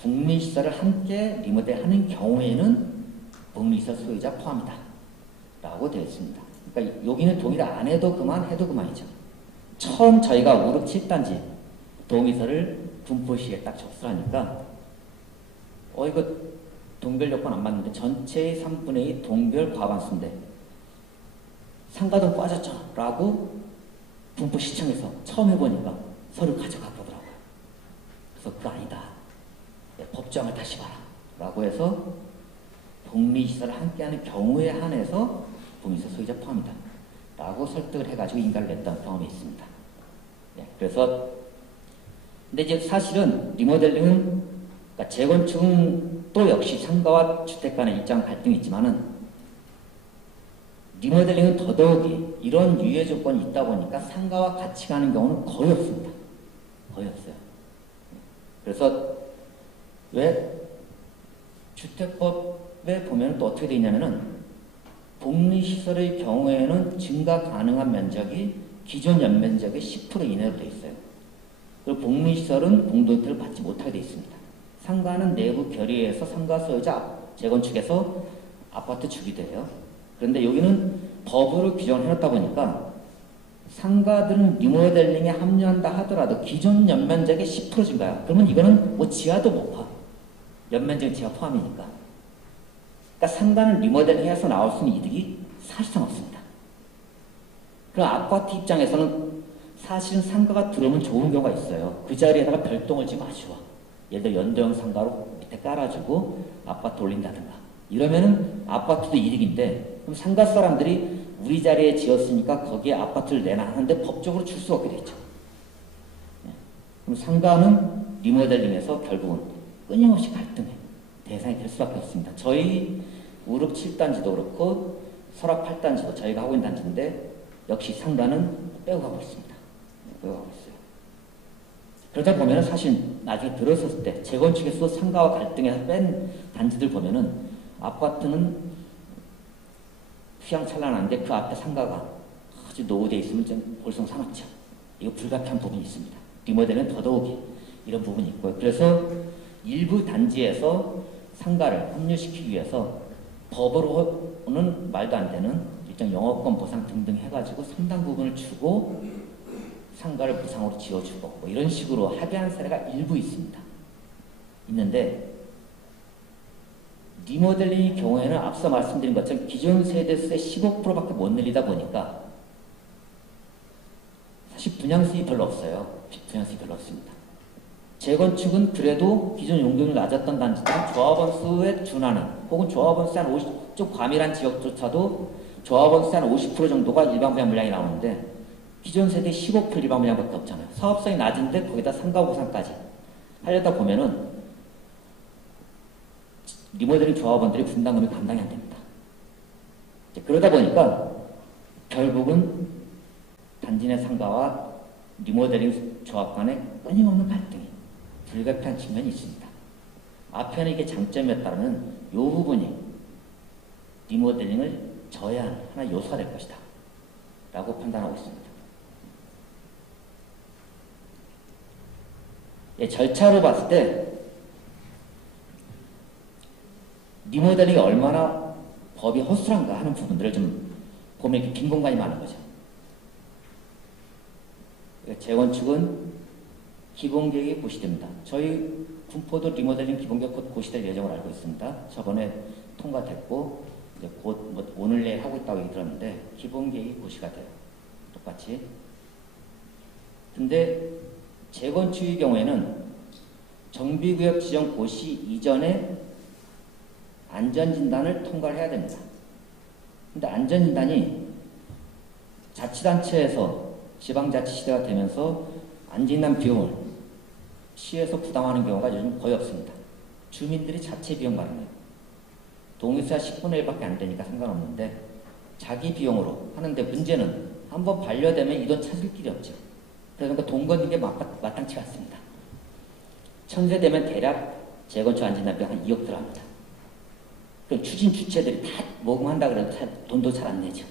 국민시설을 함께 리모델하는 경우에는 국민시설 소유자 포함이다 라고 되어 있습니다. 그러니까 여기는 동의를 안 해도 그만, 해도 그만이죠. 처음 저희가 5, 6, 7단지 동의서를 분포시에 딱 접수하니까 이거 동별 요건 안 맞는데 전체의 3분의 2 동별 과반수인데 상가도 빠졌잖아 라고 분포시청에서 처음 해보니까 서류 가져가 보더라고요. 그래서 그거 아니다, 법정을 다시 봐라 라고 해서 복리시설을 함께하는 경우에 한해서 복리시설 소유자 포함이다 라고 설득을 해가지고 인가를 냈던 경험이 있습니다. 그래서 근데 이제 사실은 리모델링은, 그러니까 재건축은 또 역시 상가와 주택 간의 입장 갈등이 있지만은 리모델링은 더더욱이 이런 유예 조건이 있다 보니까 상가와 같이 가는 경우는 거의 없습니다. 거의 없어요. 그래서 왜 주택법에 보면 또 어떻게 되어 있냐면은 복리시설의 경우에는 증가 가능한 면적이 기존 연면적의 10% 이내로 되어 있어요. 그리고 복리시설은 공동주택을 받지 못하게 되어 있습니다. 상가는 내부 결의에서 상가 소유자 재건축에서 아파트 주기도 해요. 그런데 여기는 법으로 규정을 해놓다 보니까 상가들은 리모델링에 합류한다 하더라도 기존 연면적의 10% 증가야. 그러면 이거는 뭐 지하도 못 파. 연면적은 지하 포함이니까. 그러니까 상가는 리모델링해서 나올 수 있는 이득이 사실상 없습니다. 그럼 아파트 입장에서는 사실은 상가가 들어오면 좋은 경우가 있어요. 그 자리에다가 별동을 지금 아쉬워. 예를 들어 연도형 상가로 밑에 깔아주고 아파트 올린다든가 이러면은 아파트도 이득인데 그럼 상가 사람들이 우리 자리에 지었으니까 거기에 아파트를 내놔 하는데 법적으로 줄 수 없게 되죠. 그럼 상가는 리모델링에서 결국은 끊임없이 갈등의 대상이 될 수밖에 없습니다. 저희 우룹 7단지도 그렇고 설악 8단지도 저희가 하고 있는 단지인데 역시 상가는 빼고 가고 있습니다. 빼고 가고 있어요. 그러다 보면 사실 나중에 들어섰을 때 재건축에서 상가와 갈등에서 뺀 단지들 보면은 아파트는 휘황찬란한데 그 앞에 상가가 아주 노후되어 있으면 좀 볼썽사납죠. 이거 불가피한 부분이 있습니다. 리모델은 더더욱이 이런 부분이 있고요. 그래서 일부 단지에서 상가를 합류시키기 위해서 법으로는 말도 안 되는 일정 영업권 보상 등등 해가지고 상당 부분을 주고 상가를 무상으로 지어주고 뭐 이런 식으로 합의한 사례가 일부 있습니다. 있는데 리모델링의 경우에는 앞서 말씀드린 것처럼 기존 세대수의 15%밖에 못 늘리다 보니까 사실 분양수익이 별로 없어요. 분양수익이 별로 없습니다. 재건축은 그래도 기존 용적률 낮았던 단지들은 조합원 수에 준하는 혹은 조합원 수 한 50, 좀 과밀한 지역조차도 조합원 수 한 50% 정도가 일반 분양 물량이 나오는데 기존 세대 15% 일반 분양밖에 없잖아요. 사업성이 낮은데 거기다 상가 보상까지 하려다 보면은 리모델링 조합원들이 분담금이 감당이 안 됩니다. 그러다 보니까 결국은 단지 내 상가와 리모델링 조합 간의 끊임없는 갈등이 불가피한 측면이 있습니다. 앞에는 이게 장점이었다면 이 부분이 리모델링을 저해하는 하나의 요소가 될 것이다 라고 판단하고 있습니다. 예, 절차로 봤을 때 리모델링이 얼마나 법이 허술한가 하는 부분들을 좀 보면 이렇게 빈 공간이 많은 거죠. 재건축은 기본계획이 고시됩니다. 저희 군포도 리모델링 기본계획 곧 고시될 예정을 알고 있습니다. 저번에 통과됐고 이제 곧 뭐 오늘 내일 하고 있다고 얘기 들었는데 기본계획이 고시가 돼요. 똑같이. 근데 재건축의 경우에는 정비구역 지정 고시 이전에 안전진단을 통과를 해야 됩니다. 근데 안전진단이 자치단체에서 지방자치시대가 되면서 안전진단 비용을 시에서 부담하는 경우가 요즘 거의 없습니다. 주민들이 자체 비용 마련해요. 동의수야 10분의 1밖에 안 되니까 상관없는데 자기 비용으로 하는데 문제는 한번 반려되면 이 돈 찾을 길이 없죠. 그러니까 돈 걷는 게 마땅치가 않습니다. 천세되면 대략 재건축 안전단비가 한 2억 들어갑니다. 그럼 추진 주체들이 다 모금한다 그래도 돈도 잘 안 내죠.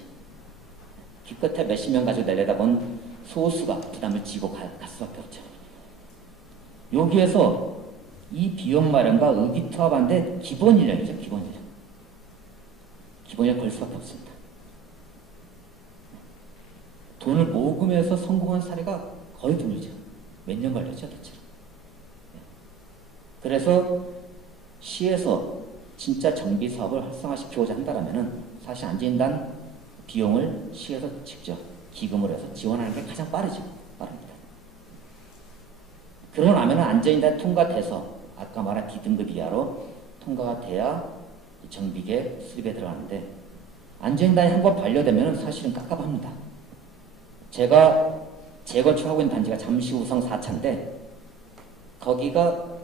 기껏해 몇십 명 가지고 내려다본 소수가 부담을 지고 갈 수밖에 없죠. 여기에서 이 비용 마련과 의기투합한데 기본 인력이죠. 기본 인력. 기본 인력 걸 수밖에 없습니다. 돈을 모금해서 성공한 사례가 거의 드물죠. 몇 년 걸렸죠. 대체로. 그래서 시에서 진짜 정비 사업을 활성화시키고자 한다면 사실 안전진단 비용을 시에서 직접 기금으로 해서 지원하는 게 가장 빠릅니다. 그러고 나면 안전진단 통과돼서 아까 말한 D등급 이하로 통과가 돼야 정비계 수립에 들어가는데 안전진단이 한번 반려되면 사실은 깝깝합니다. 제가 재건축하고 있는 단지가 잠시우성 4차인데 거기가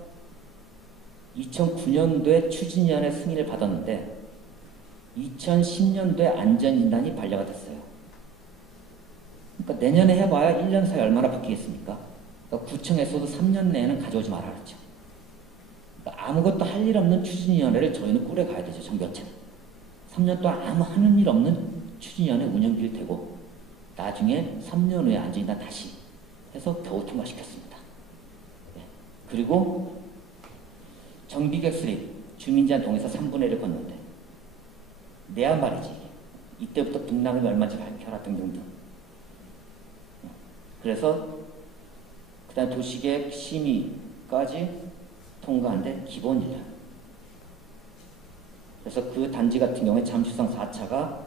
2009년도에 추진위원회 승인을 받았는데 2010년도에 안전진단이 반려가 됐어요. 그러니까 내년에 해봐야 1년 사이에 얼마나 바뀌겠습니까? 그러니까 구청에서도 3년 내에는 가져오지 말아 그랬죠. 그러니까 아무것도 할 일 없는 추진위원회를 저희는 꾸려가야 되죠. 정교체는. 3년 동안 아무 하는 일 없는 추진위원회 운영비를 대고 나중에 3년 후에 안전진단 다시 해서 겨우 통과시켰습니다. 네. 그리고 정비계획 수립, 주민제한 동의서 3분의 1을 걷는데 내야 말이지. 이때부터 등락이 얼마인지 밝혀라 등등등. 그래서 그 다음 도시계획 심의까지 통과한데 기본 인력. 그래서 그 단지 같은 경우에 잠시성 4차가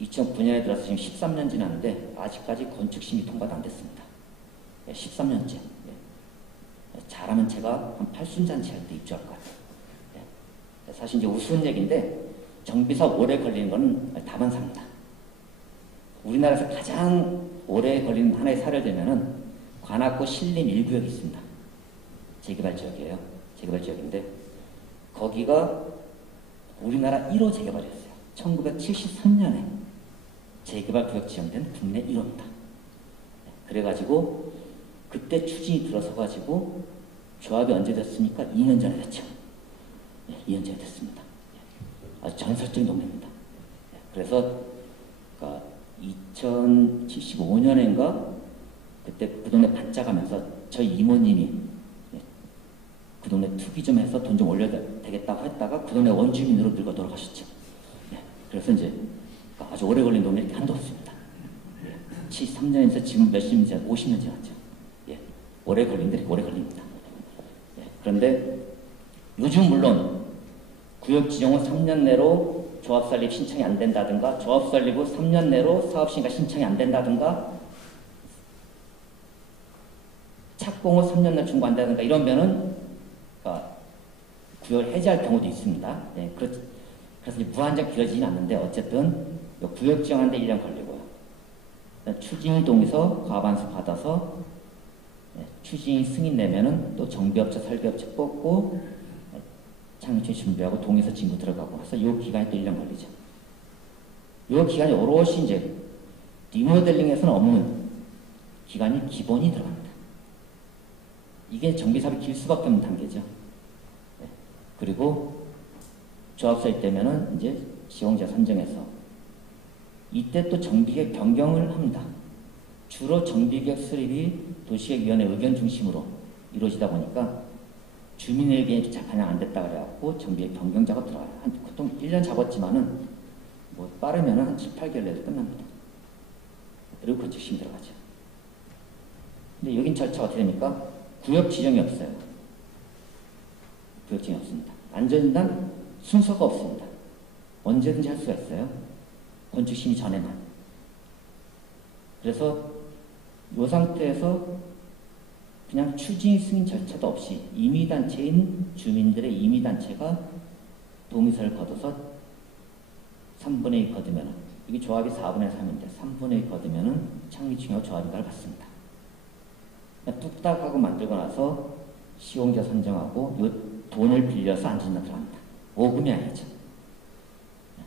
2009년에 들어서 지금 13년 지났는데 아직까지 건축심의 통과도 안 됐습니다. 13년째. 잘하면 제가 한 팔순잔치 할 때 입주할 것 같아요. 예. 사실 이제 우스운 얘기인데 정비사업 오래 걸리는 건 다반사입니다. 우리나라에서 가장 오래 걸리는 하나의 사례를 들면은 관악구 신림 1구역이 있습니다. 재개발 지역이에요. 재개발 지역인데 거기가 우리나라 1호 재개발이었어요. 1973년에 재개발 구역 지정된 국내 1호입니다. 그래가지고 그때 추진이 들어서가지고 조합이 언제 됐습니까? 2년 전에 됐죠. 2년 전에 됐습니다. 아주 전설적인 동네입니다. 그래서 그러니까 2075년인가 그때 그 동네 반짝하면서 저희 이모님이 그 동네 투기 좀 해서 돈 좀 올려야 되겠다고 했다가 그 동네 원주민으로 늙어 돌아가셨죠. 그래서 이제 아주 오래 걸린 동네 이렇게 한도 없습니다. 73년에서 지금 몇십 년 전, 50년 지났죠. 오래 걸린 데이 오래 걸립니다. 그런데 요즘 물론 구역 지정 후 3년 내로 조합 설립 신청이 안 된다든가 조합 설립 후 3년 내로 사업 시행가 신청이 안 된다든가 착공 후 3년 내 중고 안 된다든가 이러면은 구역을 해지할 경우도 있습니다. 그래서 이제 무한정 길어지진 않는데 어쨌든 구역 지정하는데 1년 걸리고요. 추진위 동의서 과반수 받아서 추진위 승인 내면은 또 정비업체 설계업체 뽑고 창립체 준비하고 동의서 진구 들어가고 해서 이 기간이 또 1년 걸리죠. 이 기간이 오롯이 이제 리모델링에서는 없는 기간이 기본이 들어갑니다. 이게 정비사업이 길 수밖에 없는 단계죠. 그리고 조합설립 되면은 이제 시공자 선정해서 이때 또 정비계획 변경을 합니다. 주로 정비계획 수립이 도시계획위원회 의견 중심으로 이루어지다 보니까 주민의 의견이 잘 반영 안 됐다 그래갖고 정비계획 변경 작업 들어가요. 보통 1년 잡았지만은 뭐 빠르면은 한 7, 8개월 내로 끝납니다. 그리고 건축심이 들어가죠. 근데 여긴 절차가 어떻게 됩니까? 구역 지정이 없어요. 구역 지정이 없습니다. 안전진단 순서가 없습니다. 언제든지 할 수가 있어요. 건축심의 전에만. 그래서 이 상태에서 그냥 추진 승인 절차도 없이 임의단체인 주민들의 임의단체가 동의서를 거둬서 3분의 2 거두면 이게 조합이 4분의 3인데 3분의 2 거두면 창립중하고 조합인가를 받습니다. 뚝딱하고 만들고 나서 시공자 선정하고 요 돈을 빌려서 안전진단 들어갑니다. 모금이 아니죠.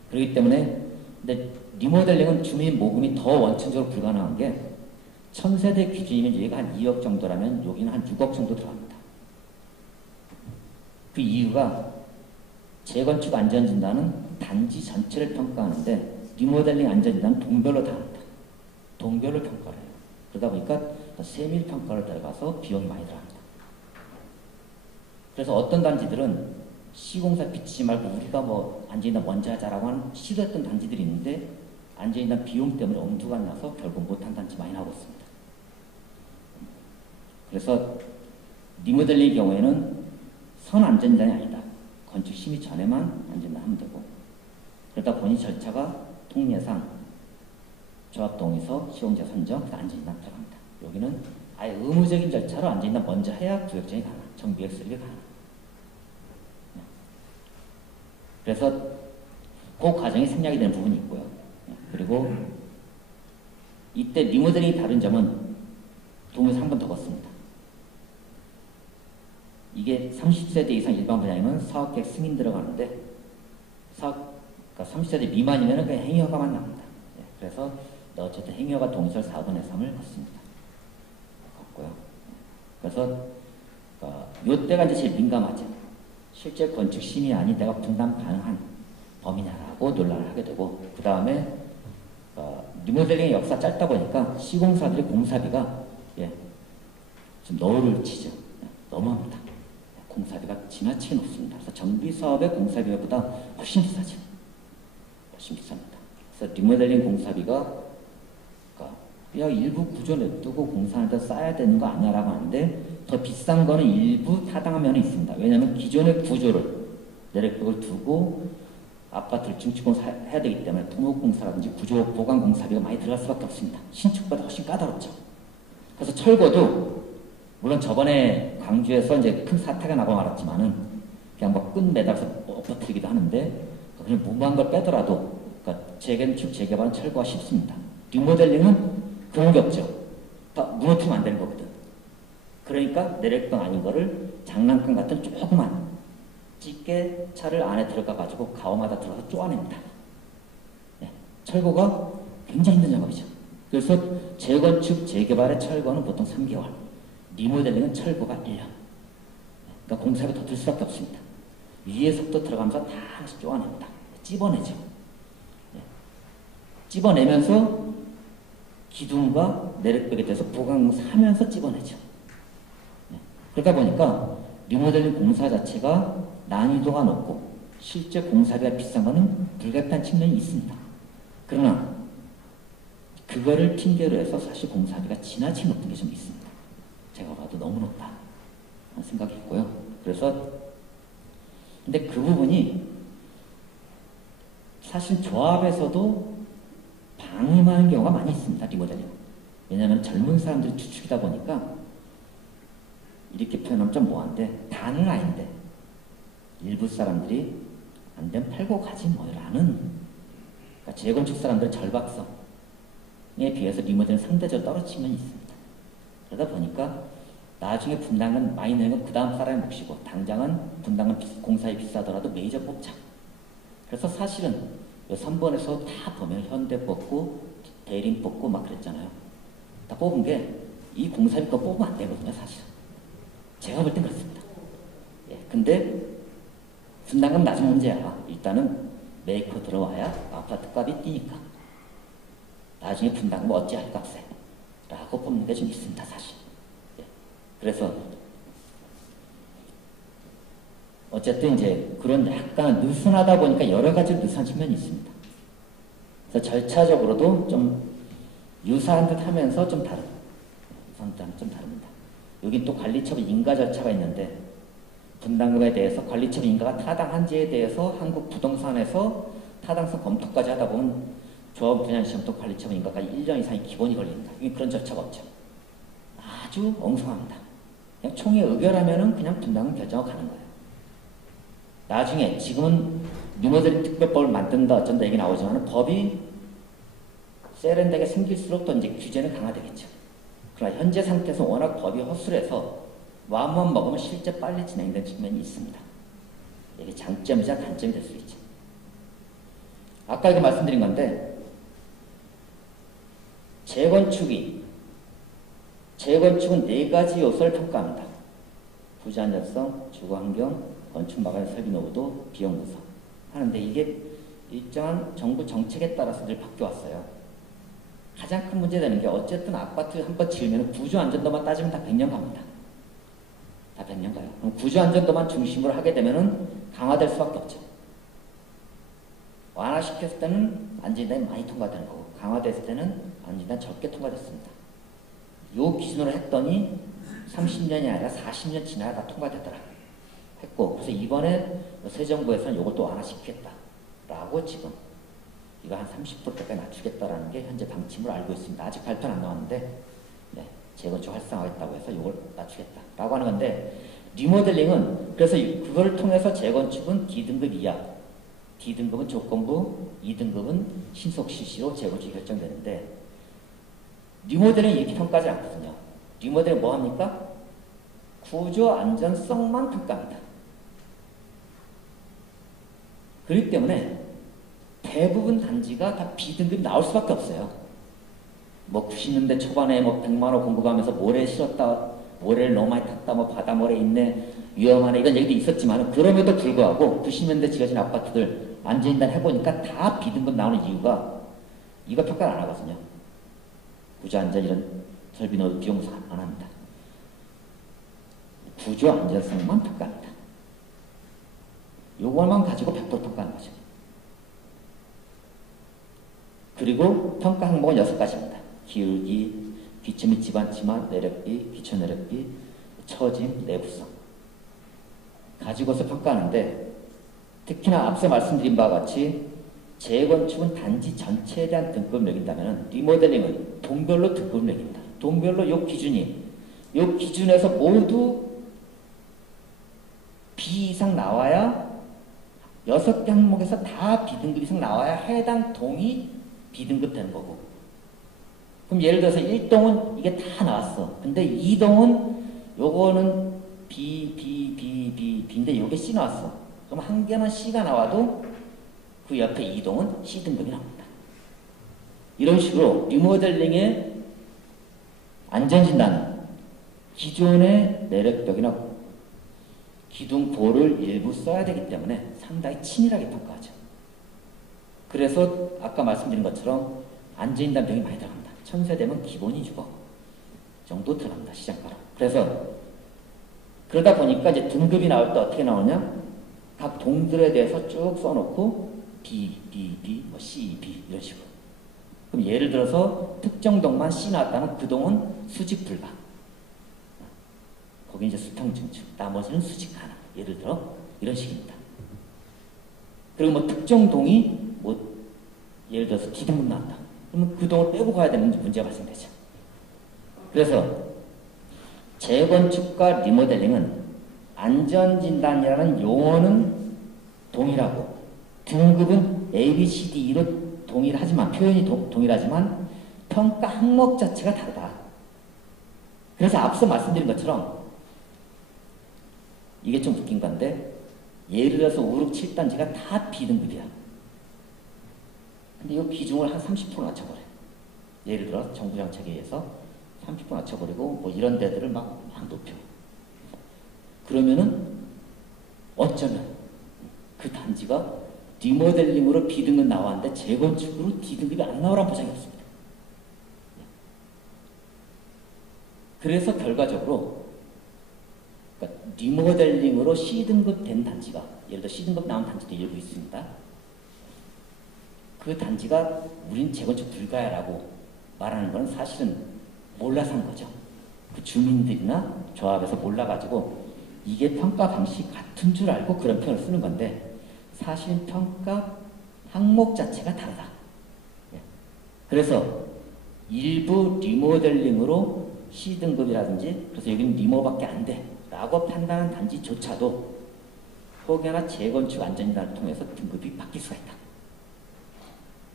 그렇기 때문에 근데 리모델링은 주민 모금이 더 원천적으로 불가능한 게 1000세대 기준이면 여기가 한 2억 정도라면 여기는 한 6억 정도 들어갑니다. 그 이유가 재건축 안전진단은 단지 전체를 평가하는데 리모델링 안전진단은 동별로 다 합니다. 동별로 평가를 해요. 그러다 보니까 세밀 평가를 들어가서 비용이 많이 들어갑니다. 그래서 어떤 단지들은 시공사 비치지 말고 우리가 뭐 안전진단 먼저 하자라고 하는 시도했던 단지들이 있는데 안전진단 비용 때문에 엄두가 안 나서 결국 못한 단지 많이 나오고 있습니다. 그래서 리모델링의 경우에는 선 안전진단이 아니다. 건축 심의 전에만 안전진단 하면 되고 그러다 보니 절차가 통례상 조합 동의서, 시공자 선정, 안전진단 들어갑니다. 여기는 아예 의무적인 절차로 안전진단 먼저 해야 구역정이 가능한, 정비계획 수립이 가능한. 그래서 그 과정이 생략이 되는 부분이 있고요. 그리고 이때 리모델링이 다른 점은 동의서 한 번 더 받습니다. 이게 30세대 이상 일반 분양이면 사업계획 승인 들어가는데 그러니까 30세대 미만이면 그냥 행위허가만 납니다. 그래서 어쨌든 행위허가 동의서 4분의 3을 받습니다. 받고요. 그래서 이때가 이제 제일 민감하죠. 실제 건축 심의안이 내가 분담 가능한 범위냐라고 논란을 하게 되고 그 다음에 리모델링의 역사 짧다 보니까 시공사들의 공사비가 좀 너울을 치죠. 너무합니다. 공사비가 지나치게 높습니다. 그래서 정비사업의 공사비보다 훨씬 비싸죠. 훨씬 비쌉니다. 그래서 리모델링 공사비가 야 일부 구조 냅두고 공사하는데 쌓아야 되는 거 아니야라고 하는데 더 비싼 거는 일부 타당한 면이 있습니다. 왜냐하면 기존의 구조를 내력벽을 두고 아파트를 증축공사 해야 되기 때문에 토목공사라든지 구조 보강 공사비가 많이 들어갈 수밖에 없습니다. 신축보다 훨씬 까다롭죠. 그래서 철거도 물론 저번에 광주에서 이제 큰 사태가 나고 말았지만은 그냥 뭐 끈 매달아서 엎어뜨리기도 하는데 그냥 무모한 걸 빼더라도 그러니까 재건축, 재개발은 철거가 쉽습니다. 리모델링은 그런 게 없죠. 다 무너뜨리면 안 되는 거거든. 그러니까 내력병 아닌 거를 장난감 같은 조그만 집게 차를 안에 들어가가지고 가오마다 들어가서 쪼아냅니다. 네, 철거가 굉장히 힘든 작업이죠. 그래서 재건축, 재개발의 철거는 보통 3개월, 리모델링은 철거가 1년. 그러니까 공사비 더 들 수밖에 없습니다. 위에서부터 들어가면서 다 하나씩 쪼아냅니다. 찝어내죠. 네. 찝어내면서 기둥과 내력벽에 대해서 보강공사하면서 찝어내죠. 네. 그러다 보니까 리모델링 공사 자체가 난이도가 높고 실제 공사비가 비싼 것은 불가피한 측면이 있습니다. 그러나 그거를 핑계로 해서 사실 공사비가 지나치게 높은 게 좀 있습니다. 제가 봐도 너무 높다 생각이 있고요. 그래서 근데 그 부분이 사실 조합에서도 방임하는 경우가 많이 있습니다. 리모델링. 왜냐하면 젊은 사람들이 주축이다 보니까 이렇게 표현하면 좀 뭐한데 다는 아닌데 일부 사람들이 안 되면 팔고 가지 뭐라는 그러니까 재건축 사람들의 절박성에 비해서 리모델링 상대적으로 떨어진 면이 있습니다. 그러다 보니까 나중에 분담은 많이 내는 건 그 다음 사람의 몫이고 당장은 분담은 공사에 비싸더라도 메이저 뽑자. 그래서 사실은 3번에서 다 보면 현대 뽑고 대림 뽑고 막 그랬잖아요. 다 뽑은 게 이 공사비 거 뽑으면 안 되거든요. 사실은. 제가 볼 땐 그렇습니다. 예, 근데 분담금 나중 문제야. 일단은 메이커 들어와야 아파트 값이 뛰니까. 나중에 분담금 어찌할 값에 라고 뽑는 게 좀 있습니다. 사실. 그래서 어쨌든 이제 그런 약간 느슨하다 보니까 여러 가지 느슨한 측면이 있습니다. 그래서 절차적으로도 좀 유사한 듯 하면서 좀 다른, 유사한 듯 하면 좀 다릅니다. 여긴 또 관리처분 인가 절차가 있는데 분담금에 대해서 관리처분 인가가 타당한지에 대해서 한국 부동산에서 타당성 검토까지 하다 보면 조합 분양시험도 관리처분 인가까지 1년 이상이 기본이 걸립니다. 그런 절차가 없죠. 아주 엉성합니다. 그냥 총회 의결하면은 그냥 분담금 결정하고 가는 거예요. 나중에 지금은 리모델링 특별법을 만든다 어쩐다 얘기 나오지만 법이 세련되게 생길수록 또 이제 규제는 강화되겠죠. 그러나 현재 상태에서 워낙 법이 허술해서 마음만 먹으면 실제 빨리 진행되는 측면이 있습니다. 이게 장점이자 단점이 될 수 있죠. 아까 이거 말씀드린 건데 재건축은 4가지 요소를 평가합니다. 부지 안전성, 주거환경, 건축 마감 설비 노후도, 비용 구성 하는데 이게 일정한 정부 정책에 따라서 늘 바뀌어왔어요. 가장 큰 문제되는 게 어쨌든 아파트 한 번 지으면 구조 안전도만 따지면 다 100년 갑니다. 다 100년 가요. 그럼 구조 안전도만 중심으로 하게 되면은 강화될 수밖에 없죠. 완화시켰을 때는 안전단이 많이 통과되는 거고 강화됐을 때는 안전단 적게 통과됐습니다. 요 기준으로 했더니 30년이 아니라 40년 지나야 다 통과되더라 했고 그래서 이번에 새 정부에서는 요걸 또 완화시키겠다라고 지금 이거 한 30%까지 낮추겠다라는 게 현재 방침으로 알고 있습니다. 아직 발표는 안 나왔는데 네, 재건축 활성화하겠다고 해서 요걸 낮추겠다라고 하는 건데 리모델링은 그래서 그걸 통해서 재건축은 D등급 이하 D등급은 조건부, 2등급은 신속 실시로 재건축이 결정되는데 리모델링 이렇게 평가하지 않거든요. 리모델링 뭐 합니까? 구조 안전성만 평가합니다. 그렇기 때문에 대부분 단지가 다 B등급이 나올 수밖에 없어요. 뭐 90년대 초반에 뭐 100만원 공급하면서 모래 실었다, 모래를 너무 많이 탔다, 뭐 바다모래 있네, 위험하네 이런 얘기도 있었지만 그럼에도 불구하고 90년대 지어진 아파트들 안전진단 해보니까 다 B등급 나오는 이유가 이거 평가를 안 하거든요. 구조 안전 이런 설비 노후 비용 안 합니다. 구조 안전성만 평가합니다. 요것만 가지고 100% 평가하는 거죠. 그리고 평가 항목은 6가지입니다. 기울기, 기초 및 집안 치마, 내력비, 기초 내력비, 처짐, 내부성 가지고서 평가하는데 특히나 앞서 말씀드린 바와 같이 재건축은 단지 전체에 대한 등급을 매긴다면 리모델링은 동별로 등급을 매깁니다. 동별로 요 기준이 이 기준에서 모두 B 이상 나와야 6개 항목에서 다 B등급 이상 나와야 해당 동이 B등급 되는 거고. 그럼 예를 들어서 1동은 이게 다 나왔어. 근데 2동은 요거는 B인데 요게 C 나왔어. 그럼 한 개만 C가 나와도 그 옆에 2동은 C등급이 나옵니다. 이런 식으로 리모델링의 안전진단은 기존의 내력벽이나 기둥보를 일부 써야 되기 때문에 상당히 치밀하게 평가하죠. 그래서 아까 말씀드린 것처럼 안전진단병이 많이 들어갑니다. 1000세대면 기본이 6억 정도 들어갑니다. 시장가로. 그래서 그러다 보니까 이제 등급이 나올 때 어떻게 나오냐? 각 동들에 대해서 쭉 써놓고 B, 뭐 C, B 이런 식으로. 그럼 예를 들어서 특정 동만 C 나왔다면 그 동은 수직 불가. 거기 이제 수평 증축, 나머지는 수직 하나. 예를 들어 이런 식입니다. 그리고 뭐 특정 동이 뭐 예를 들어서 D등급 나왔다. 그러면 그 동을 빼고 가야 되는 문제가 발생되죠. 그래서 재건축과 리모델링은 안전진단이라는 용어는 동일하고 등급은 A, B, C, D로 동일하지만 표현이 동일하지만 평가 항목 자체가 다르다. 그래서 앞서 말씀드린 것처럼 이게 좀 웃긴 건데 예를 들어서 5, 6, 7단지가 다 B등급이야. 근데 이 비중을 한 30% 낮춰버려. 예를 들어 정부 정책에 의해서 30% 낮춰버리고 뭐 이런 데들을 막 높여. 그러면은 어쩌면 그 단지가 리모델링으로 B등급 나왔는데 재건축으로 D등급이 안 나오라는 보장이 없습니다. 그래서 결과적으로 그러니까 리모델링으로 C등급 된 단지가 예를 들어 C등급 나온 단지도 일부 있습니다. 그 단지가 우린 재건축 불가야라고 말하는 건 사실은 몰라서 한 거죠. 그 주민들이나 조합에서 몰라가지고 이게 평가 방식이 같은 줄 알고 그런 표현을 쓰는 건데 사실 평가 항목 자체가 다르다. 그래서 일부 리모델링으로 C등급이라든지 그래서 여기는 리모밖에 안 돼 라고 판단한 단지조차도 혹여나 재건축 안전진단을 통해서 등급이 바뀔 수가 있다.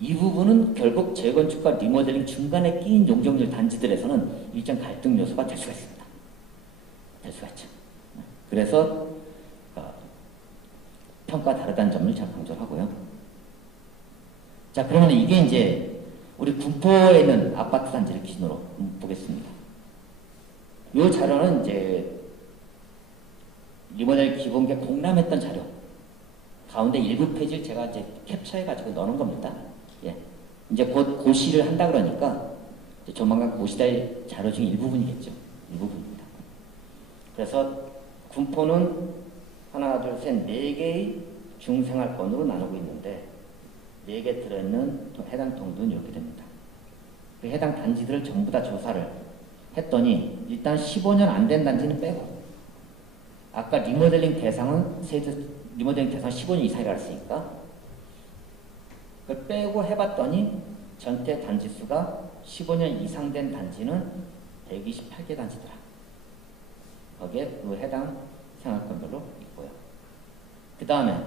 이 부분은 결국 재건축과 리모델링 중간에 끼인 용적률 단지들에서는 일정 갈등 요소가 될 수가 있습니다. 될 수가 있죠. 그래서 평가 다르다는 점을 제가 강조를 하고요. 자, 그러면 이게 이제 우리 군포에 있는 아파트 단지를 기준으로 보겠습니다. 이 자료는 이제 리모델링 기본계 공람했던 자료 가운데 일부 페이지를 제가 이제 캡처해가지고 넣는 겁니다. 예. 이제 곧 고시를 한다 그러니까 이제 조만간 고시될 자료 중 일부분이겠죠. 일부분입니다. 그래서 군포는 하나, 둘, 셋, 4개의 중생활권으로 나누고 있는데 4개 들어있는 해당 동들은 이렇게 됩니다. 그 해당 단지들을 전부 다 조사를 했더니 일단 15년 안 된 단지는 빼고 아까 리모델링 대상은 리모델링 대상 15년 이상이라 했으니까 그걸 빼고 해봤더니 전체 단지수가 15년 이상 된 단지는 128개 단지더라. 거기에 그 해당 생활권별로 있고요. 그 다음에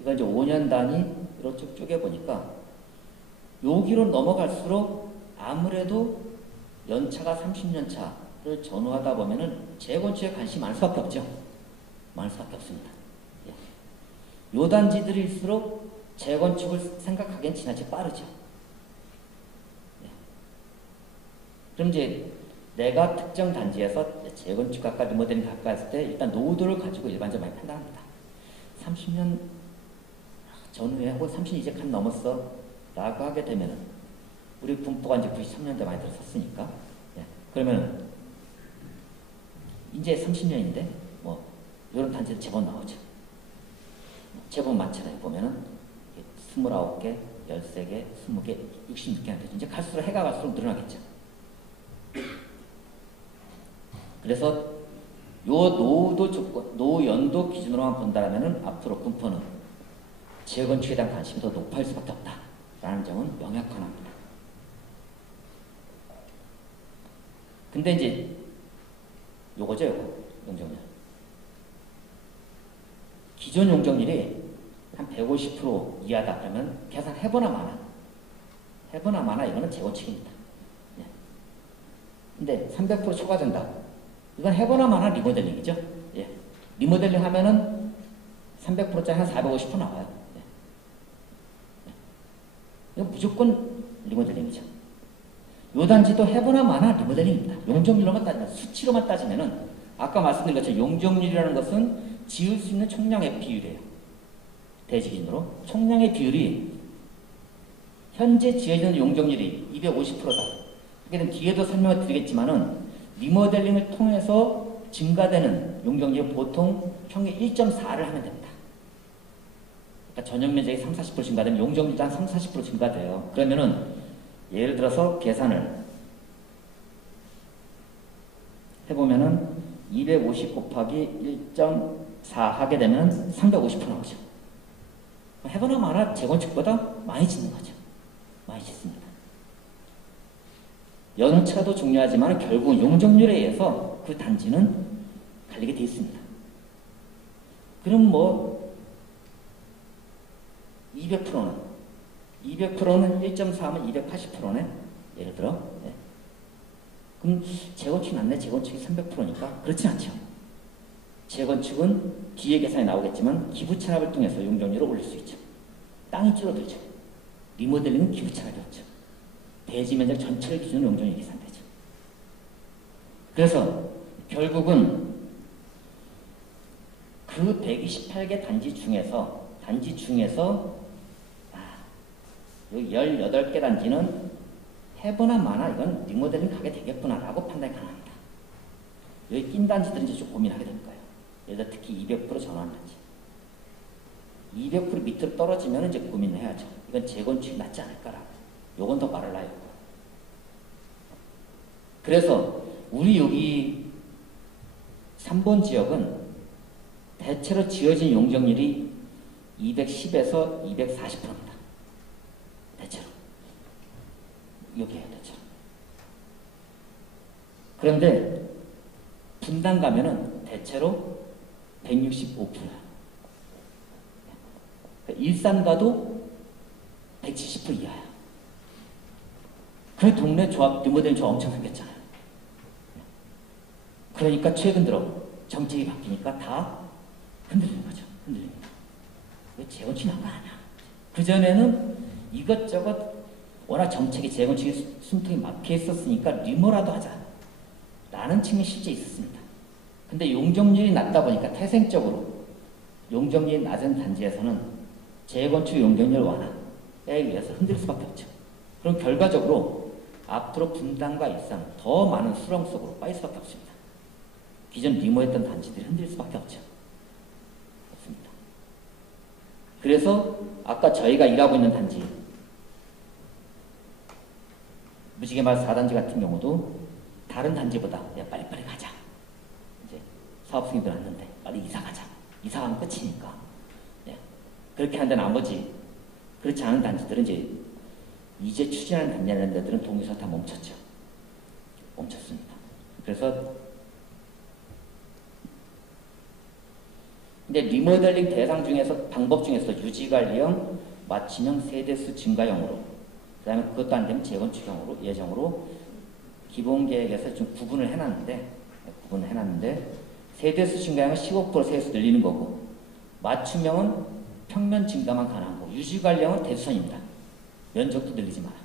이건 이제 5년 단위로 쭉 쪼개보니까 여기로 넘어갈수록 아무래도 연차가 30년 차를 전후하다 보면은 재건축에 관심이 많을 수밖에 없죠. 많을 수밖에 없습니다. 예. 요 단지들일수록 재건축을 생각하기엔 지나치게 빠르죠. 예. 그럼 이제 내가 특정 단지에서 재건축 가까 리모델링 가까 했을 때 일단 노후도를 가지고 일반적으로 많이 판단합니다. 30년 전후에 혹은 30년 이제 간 넘었어 라고 하게 되면은 우리 군포가 이제 93년대 많이 들었었으니까 예. 그러면 이제 30년인데 뭐 이런 단지들 제법 나오죠. 제법 많잖아요. 보면은 29개, 13개, 20개, 66개나 되죠. 이제 갈수록 해가 갈수록 늘어나겠죠. 그래서 요 노후도 조건, 노후 연도 기준으로만 본다면은 앞으로 군포는 재건축에 대한 관심이 더 높아질 수밖에 없다라는 점은 명확합니다. 근데 이제 요거죠, 요거. 용적률. 기존 용적률이 한 150% 이하다 그러면 계산해보나 마나. 해보나 마나 이거는 재건축입니다. 예. 근데 300% 초과된다. 이건 해보나 마나 리모델링이죠. 예. 리모델링 하면은 300%짜리 한 450% 나와요. 예. 예. 이건 무조건 리모델링이죠. 요 단지도 해보나 마나 리모델링입니다. 용적률로만 따지면, 수치로만 따지면은 아까 말씀드린 것처럼 용적률이라는 것은 지을 수 있는 총량의 비율이에요. 대지 기준으로. 총량의 비율이 현재 지어지는 용적률이 250%다. 그러니까 뒤에도 설명을 드리겠지만은 리모델링을 통해서 증가되는 용적률이 보통 평균 1.4를 하면 됩니다. 그러니까 전용 면적이 30-40% 증가되면 용적률도 한 30-40% 증가돼요. 그러면은 예를 들어서 계산을 해보면은 250 곱하기 1.4 하게 되면 350% 나오죠. 해보나 마나 재건축보다 많이 짓는 거죠. 많이 짓습니다. 연차도 중요하지만 결국 용적률에 의해서 그 단지는 갈리게 되어 있습니다. 그럼 뭐 200%는 1.4면 280%네. 예를 들어. 네. 그럼 재건축이 낫네. 재건축이 300%니까 그렇지 않죠. 재건축은 뒤에 계산이 나오겠지만 기부 체납을 통해서 용적률을 올릴 수 있죠. 땅이 줄어들죠. 리모델링은 기부 체납이 없죠. 대지 면적 전체를 기준으로 용적률이 계산되죠. 그래서 결국은 그 128개 단지 중에서 여기 18개 단지는 해보나 마나 이건 리모델링 가게 되겠구나라고 판단이 가능합니다. 여기 낀 단지들은 이제 좀 고민하게 될 거예요. 예를 들어 특히 200% 전환 단지. 200% 밑으로 떨어지면 이제 고민을 해야죠. 이건 재건축이 낫지 않을까라고. 요건 더 말을 놔요. 그래서 우리 여기 3번 지역은 대체로 지어진 용적률이 210에서 240%입니다. 대체로. 여기에요, 대체로. 그런데 분당 가면은 대체로 165%야. 일산 가도 170% 이하야. 그 동네 조합, 리모델링 조합 엄청 생겼잖아요. 그러니까 최근 들어 정책이 바뀌니까 다 흔들리는 거죠. 흔들립니다. 왜 재건축이 난 거 아니야? 그전에는 이것저것 워낙 정책이 재건축이 숨통이 막혀 있었으니까 리모라도 하자. 라는 측면이 실제 있었습니다. 근데 용적률이 낮다 보니까 태생적으로 용적률이 낮은 단지에서는 재건축 용적률 완화에 의해서 흔들릴 수밖에 없죠. 그럼 결과적으로 앞으로 분당과 일산 더 많은 수렁 속으로 빠질 수밖에 없습니다. 기존 리모했던 단지들이 흔들릴 수밖에 없죠. 없습니다. 그래서 아까 저희가 일하고 있는 단지 무지개마을 4단지 같은 경우도 다른 단지보다 야 빨리빨리 가자. 이제 사업승인 들어왔는데 빨리 이사 가자. 이사 가면 끝이니까. 네. 그렇게 하는데 나머지 그렇지 않은 단지들은 이제 추진하는 단지라는 데들은 동의서 다 멈췄죠. 멈췄습니다. 그래서 근데 리모델링 대상 중에서 방법 중에서 유지관리형, 마침형, 세대수 증가형으로 그 다음에 그것도 안 되면 재건축형으로 예정으로 기본계획에서 좀 구분을 해놨는데 세대수 증가형은 15% 세수 늘리는 거고 맞춤형은 평면 증가만 가능한 거고 유지관리형은 대수선입니다. 면적도 늘리지 마라.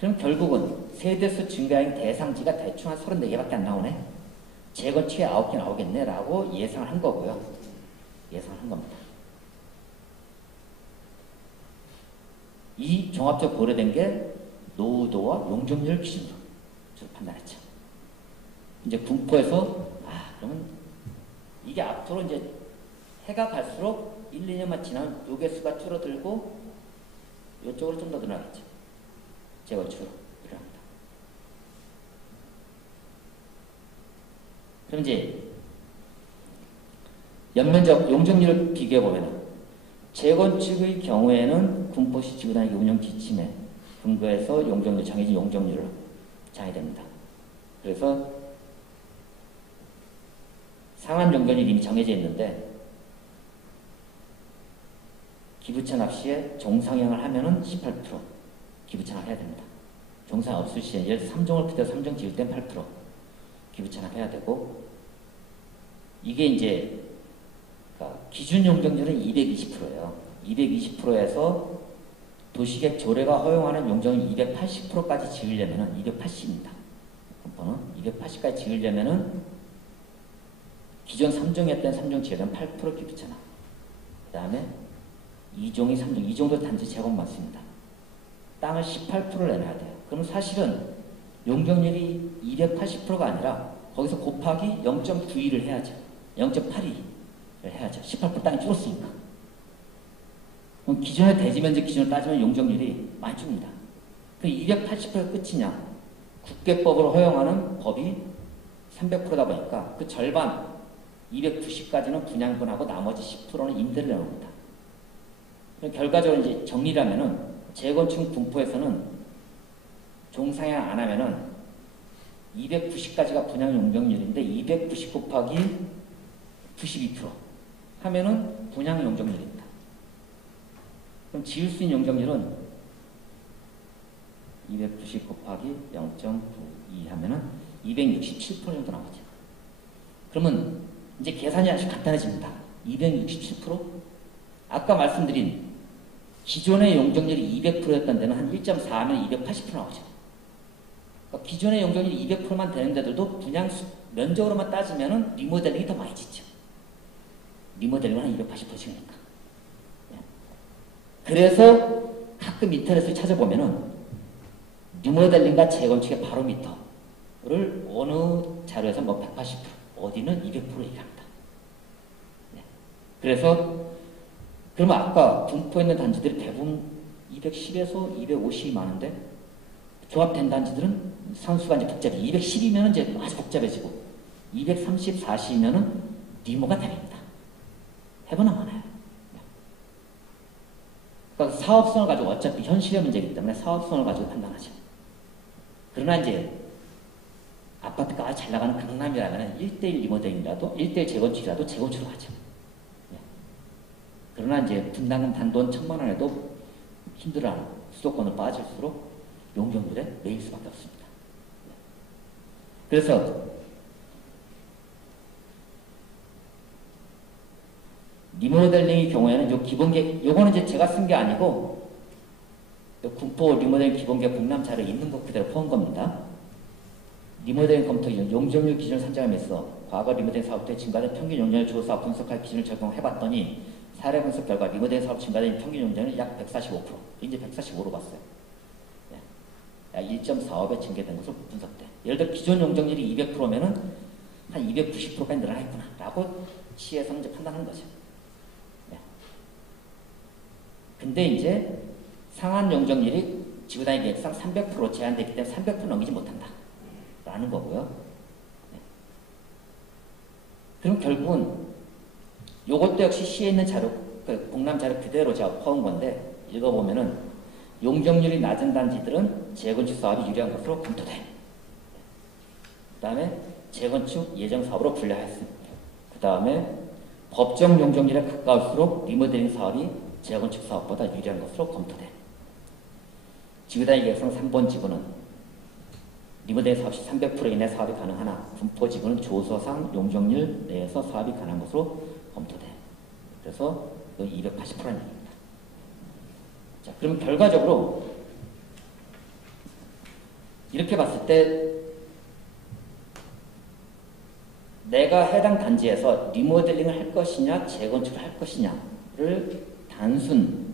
그럼 결국은 세대수 증가형 대상지가 대충 한 34개밖에 안 나오네. 재건축에 9개 나오겠네 라고 예상을 한 거고요. 예상을 한 겁니다. 이 종합적 고려된 게 노후도와 용적률 기준으로 판단했죠. 이제 군포에서 그러면 이게 앞으로 이제 해가 갈수록 1, 2년만 지나면 요 개수가 줄어들고 이쪽으로 좀 더 늘어나겠죠. 재건축으로 일어납니다. 그럼 이제 연면적 용적률을 비교해 보면 재건축의 경우에는 군포시 지구단위 운영 지침에 근거해서 정해진 용적률을 정해야 됩니다. 그래서 상한 용적률이 이미 정해져 있는데 기부 찬합 시에 종상향을 하면은 18% 기부 찬합해야 됩니다. 종상 없을 시에 예를 들어 3종을 그대로 3종 지을 땐 8% 기부 찬합해야 되고 이게 이제 그러니까 기준 용적률은 220%예요. 220%에서 도시계획 조례가 허용하는 용적률 280%까지 지으려면은 280입니다. 분포는 280까지 지으려면은 기존 3종이었던 3종 지으려면 8% 기부 찬합. 그 다음에 2종이 3종, 2종도 단지 제곱만 씁니다. 땅을 18%를 내놔야 돼요. 그럼 사실은 용적률이 280%가 아니라 거기서 곱하기 0.92를 해야죠. 0.82를 해야죠. 18% 땅이 줄었으니까. 그럼 기존의 대지면적 기준을 따지면 용적률이 많이 줍니다. 그 280%가 끝이냐? 국계법으로 허용하는 법이 300%다 보니까 그 절반 290까지는 분양분하고 나머지 10%는 임대를 내놓습니다. 결과적으로 이제 정리를 하면은 재건축 분포에서는 종상향 안 하면은 290까지가 분양 용적률인데 290 곱하기 92% 하면은 분양 용적률입니다. 그럼 지을 수 있는 용적률은 290 곱하기 0.92 하면은 267% 정도 나오죠. 그러면 이제 계산이 아주 간단해집니다. 267%? 아까 말씀드린 기존의 용적률이 200%였던 데는 한 1.4하면 280% 나오죠. 그러니까 기존의 용적률이 200%만 되는 데들도 분양 면적으로만 따지면은 리모델링이 더 많이 짓죠. 리모델링은 한 280% 지으니까. 그래서 가끔 인터넷을 찾아보면은 리모델링과 재건축의 바로미터를 어느 자료에서 뭐 180%, 어디는 200% 얘기합니다. 그래서 그러면 아까 분포에 있는 단지들이 대부분 210에서 250이 많은데 조합된 단지들은 상수가 이제 복잡해. 210이면 이제 아주 복잡해지고 230, 40이면은 리모가 됩니다. 해보나 마나요. 그러니까 사업성을 가지고 어차피 현실의 문제이기 때문에 사업성을 가지고 판단하죠. 그러나 이제 아파트가 잘 나가는 강남이라면 1대1 리모델링이라도 1대1 재건축이라도 재건축을 하죠. 그러나 이제 분담금 단돈 1,000만 원에도 힘들어하는 수도권으로 빠질수록 용적률에 매일 수밖에 없습니다. 그래서 리모델링의 경우에는 요 기본계획, 요거는 이제 제가 쓴 게 아니고 군포 리모델링 기본계획 공람차를 있는 것 그대로 포함 겁니다. 리모델링 검토 기준, 용적률 기준을 산정하면서 과거 리모델링 사업 때 증가된 평균 용적률 조사 분석할 기준을 적용해봤더니 사례 분석 결과 리모델링 사업 증가된 평균 용적률은 약 145%. 이제 145로 봤어요. 약 1.45배 증가된 것으로 분석돼. 예를 들어 기존 용적률이 200%면은 한 290%까지 늘어나겠구나 라고 시에서는 이제 판단하는 거죠. 근데 이제 상한 용적률이 지구단위 계획상 300% 제한되기 때문에 300% 넘기지 못한다 라는 거고요. 그럼 결국은 요것도 역시 시에 있는 자료, 그 공람 자료 그대로 제가 퍼온 건데 읽어보면은 용적률이 낮은 단지들은 재건축 사업이 유리한 것으로 검토돼. 그 다음에 재건축 예정 사업으로 분류하였습니다. 그 다음에 법정 용적률에 가까울수록 리모델링 사업이 재건축 사업보다 유리한 것으로 검토돼. 지구단위 계획상 3번 지구는 리모델링 사업 시 300% 이내 사업이 가능하나 분포 지구는 조서상 용적률 내에서 사업이 가능한 것으로 검토돼. 그래서 280%라는 얘기입니다. 자, 그러면 결과적으로 이렇게 봤을 때 내가 해당 단지에서 리모델링을 할 것이냐 재건축을 할 것이냐를 단순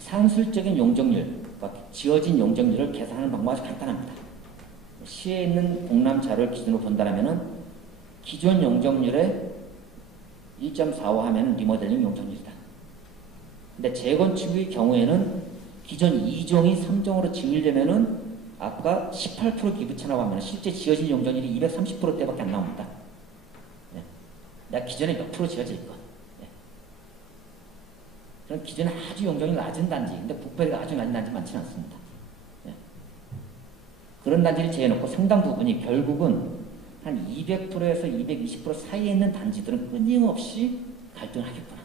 산술적인 용적률, 그러니까 지어진 용적률을 계산하는 방법이 아주 간단합니다. 시에 있는 공람 자료를 기준으로 본다면은 기존 용적률에 1.45 하면 리모델링 용적률이다. 근데 재건축의 경우에는 기존 2종이 3종으로 지으려면은 아까 18% 기부 찬합하면 실제 지어진 용적률이 230%대밖에 안 나옵니다. 네. 내가 기존에 몇 프로 지어져 있건. 네. 그럼 기존에 아주 용적률이 낮은 단지, 근데 국배가 아주 낮은 단지 많지는 않습니다. 네. 그런 단지를 제해놓고 상당 부분이 결국은 한 200%에서 220% 사이에 있는 단지들은 끊임없이 갈등을 하겠구나.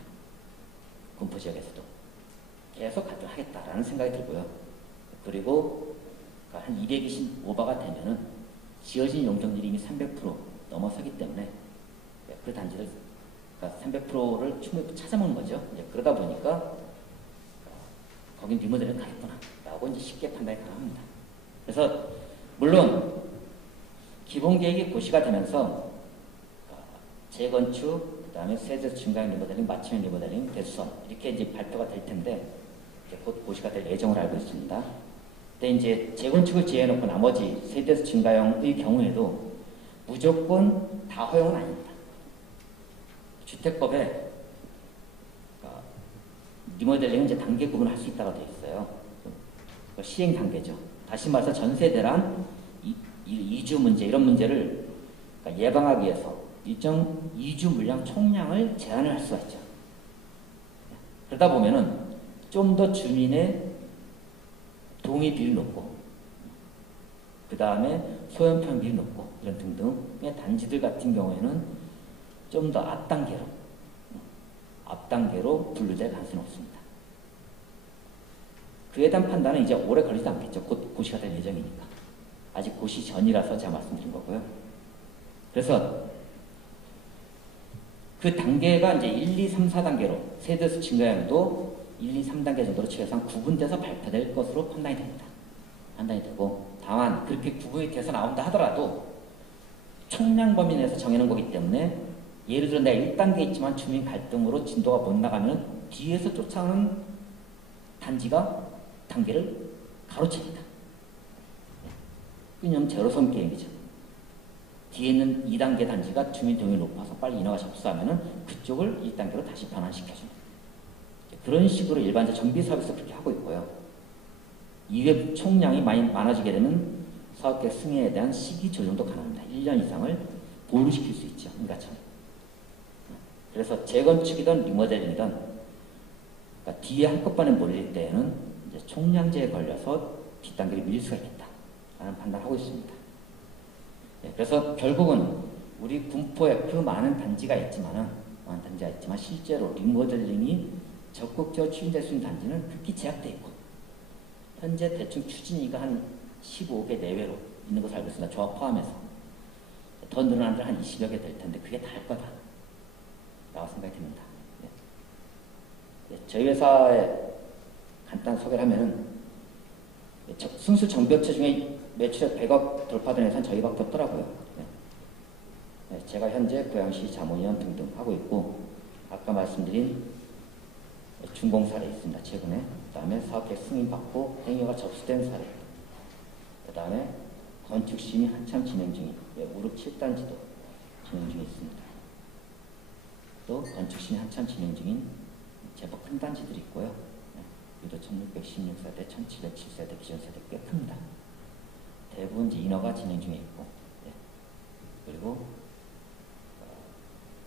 군포 지역에서도 계속 갈등하겠다라는 생각이 들고요. 그리고 한 220오버가 되면은 지어진 용적률이 이미 300% 넘어서기 때문에 그 단지를 300%를 충분히 찾아먹는 거죠. 그러다 보니까 거긴 리모델링 가겠구나 라고 이제 쉽게 판단이 가능합니다. 그래서 물론 기본 계획이 고시가 되면서 재건축, 그 다음에 세대 증가형 리모델링, 맞춤형 리모델링, 대수선 이렇게 이제 발표가 될 텐데 곧 고시가 될 예정으로 알고 있습니다. 근데 이제 재건축을 제외해놓고 나머지 세대수 증가형의 경우에도 무조건 다 허용은 아닙니다. 주택법에 리모델링은 이제 단계 구분할 수 있다고 되어 있어요. 시행 단계죠. 다시 말해서 전세대란 이주 문제 이런 문제를 예방하기 위해서 일정 이주 물량 총량을 제한을 할 수가 있죠. 그러다 보면은 좀 더 주민의 동의 비율이 높고 그 다음에 소형평 비율이 높고 이런 등등의 단지들 같은 경우에는 좀 더 앞단계로 분류될 가능성이 높습니다. 그에 대한 판단은 이제 오래 걸리지 않겠죠. 곧 고시가 될 예정이니까. 아직 고시 전이라서 제가 말씀드린 거고요. 그래서 그 단계가 이제 1, 2, 3, 4단계로 세대수 증가량도 1, 2, 3단계 정도로 최소한 구분돼서 발표될 것으로 판단이 됩니다. 판단이 되고 다만 그렇게 구분이 돼서 나온다 하더라도 총량 범위 내에서 정해놓은 거기 때문에 예를 들어 내가 1단계에 있지만 주민 갈등으로 진도가 못 나가면 뒤에서 쫓아오는 단지가 단계를 가로챕니다. 그냥 제로섬 게임이죠. 뒤에 있는 2단계 단지가 주민 동의를 높아서 빨리 인허가 접수하면 그쪽을 1단계로 다시 변환시켜줍니다. 그런 식으로 일반적 정비사업에서 그렇게 하고 있고요. 이외 총량이 많아지게 되면 사업계 승인에 대한 시기 조정도 가능합니다. 1년 이상을 보류시킬 수 있죠. 인가처럼. 그래서 재건축이든 리모델링이든 그러니까 뒤에 한꺼번에 몰릴 때에는 이제 총량제에 걸려서 뒷단계를 밀 수가 있겠다 라는 판단을 하고 있습니다. 그래서 결국은 우리 군포에 그 많은 단지가 있지만 실제로 리모델링이 적극적으로 추진될 수 있는 단지는 극히 제약되어 있고 현재 대충 추진위가 한 15개 내외로 있는 것을 알고 있습니다. 조합 포함해서. 더 늘어난 데는 한 20여 개 될 텐데 그게 다 할 거다 라고 생각이 듭니다. 저희 회사에 간단 소개를 하면은 순수 정비업체 중에 매출액 100억 돌파된 회사는 저희밖에 없더라고요. 제가 현재 고양시 자문위원 등등 하고 있고 아까 말씀드린 준공 사례 있습니다. 최근에. 그 다음에 사업계획 승인받고 행위가 접수된 사례. 그 다음에 건축심의 한참 진행 중인 우륵 7단지도 진행 중에 있습니다. 또 건축심의 한참 진행 중인 제법 큰 단지들이 있고요. 유도 1616세대, 1707세대 기존 세대 꽤 큽니다. 대부분 이제 인허가 진행 중에 있고 그리고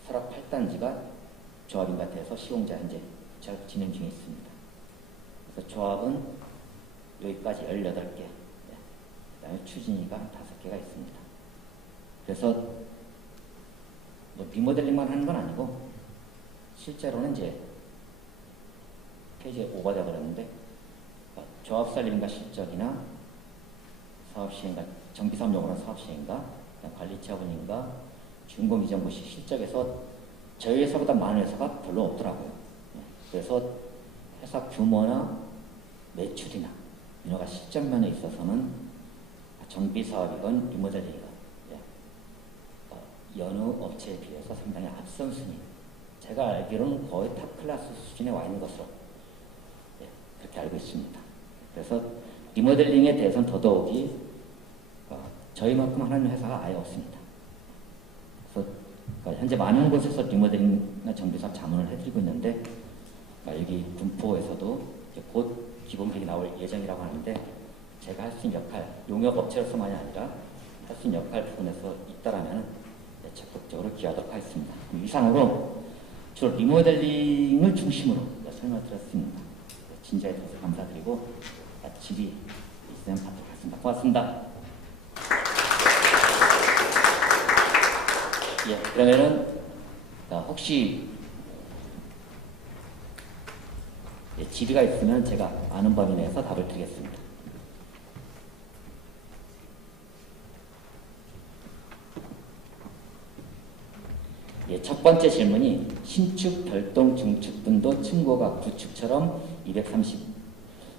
설악 8단지가 조합인가태에서 시공자 현재 진행 중에 있습니다. 그래서 조합은 여기까지 18개, 그 다음에 추진위가 5개가 있습니다. 그래서 뭐 리모델링만 하는 건 아니고 실제로는 이제 페이지에 오버되어 버렸는데 조합살림과 실적이나 사업시행과 정비사업 용어는 사업시행과 관리처분인가 준공이전부시 실적에서 저희 회사보다 많은 회사가 별로 없더라고요. 그래서 회사 규모나 매출이나 인허가 실적면에 있어서는 정비사업이건 리모델링이건 여느 업체에 비해서 상당히 앞선 순위, 제가 알기로는 거의 탑 클래스 수준에 와 있는 것으로 그렇게 알고 있습니다. 그래서 리모델링에 대해서는 더더욱이 저희만큼 하는 회사가 아예 없습니다. 그래서 현재 많은 곳에서 리모델링이나 정비사업 자문을 해드리고 있는데 여기 군포에서도 곧 기본계획이 나올 예정이라고 하는데 제가 할 수 있는 역할, 용역업체로서만이 아니라 할 수 있는 역할 부분에서 있다라면 적극적으로 기여하도록 하겠습니다. 이상으로 주로 리모델링을 중심으로 설명을 드렸습니다. 진지하게 들어서 감사드리고 질의 있으면 받도록 하겠습니다. 고맙습니다. 예, 그러면은 혹시 질의가 있으면 제가 아는 범위 내에서 답을 드리겠습니다. 예, 첫 번째 질문이 신축, 별동, 중축 등도 층고가 구축처럼 230,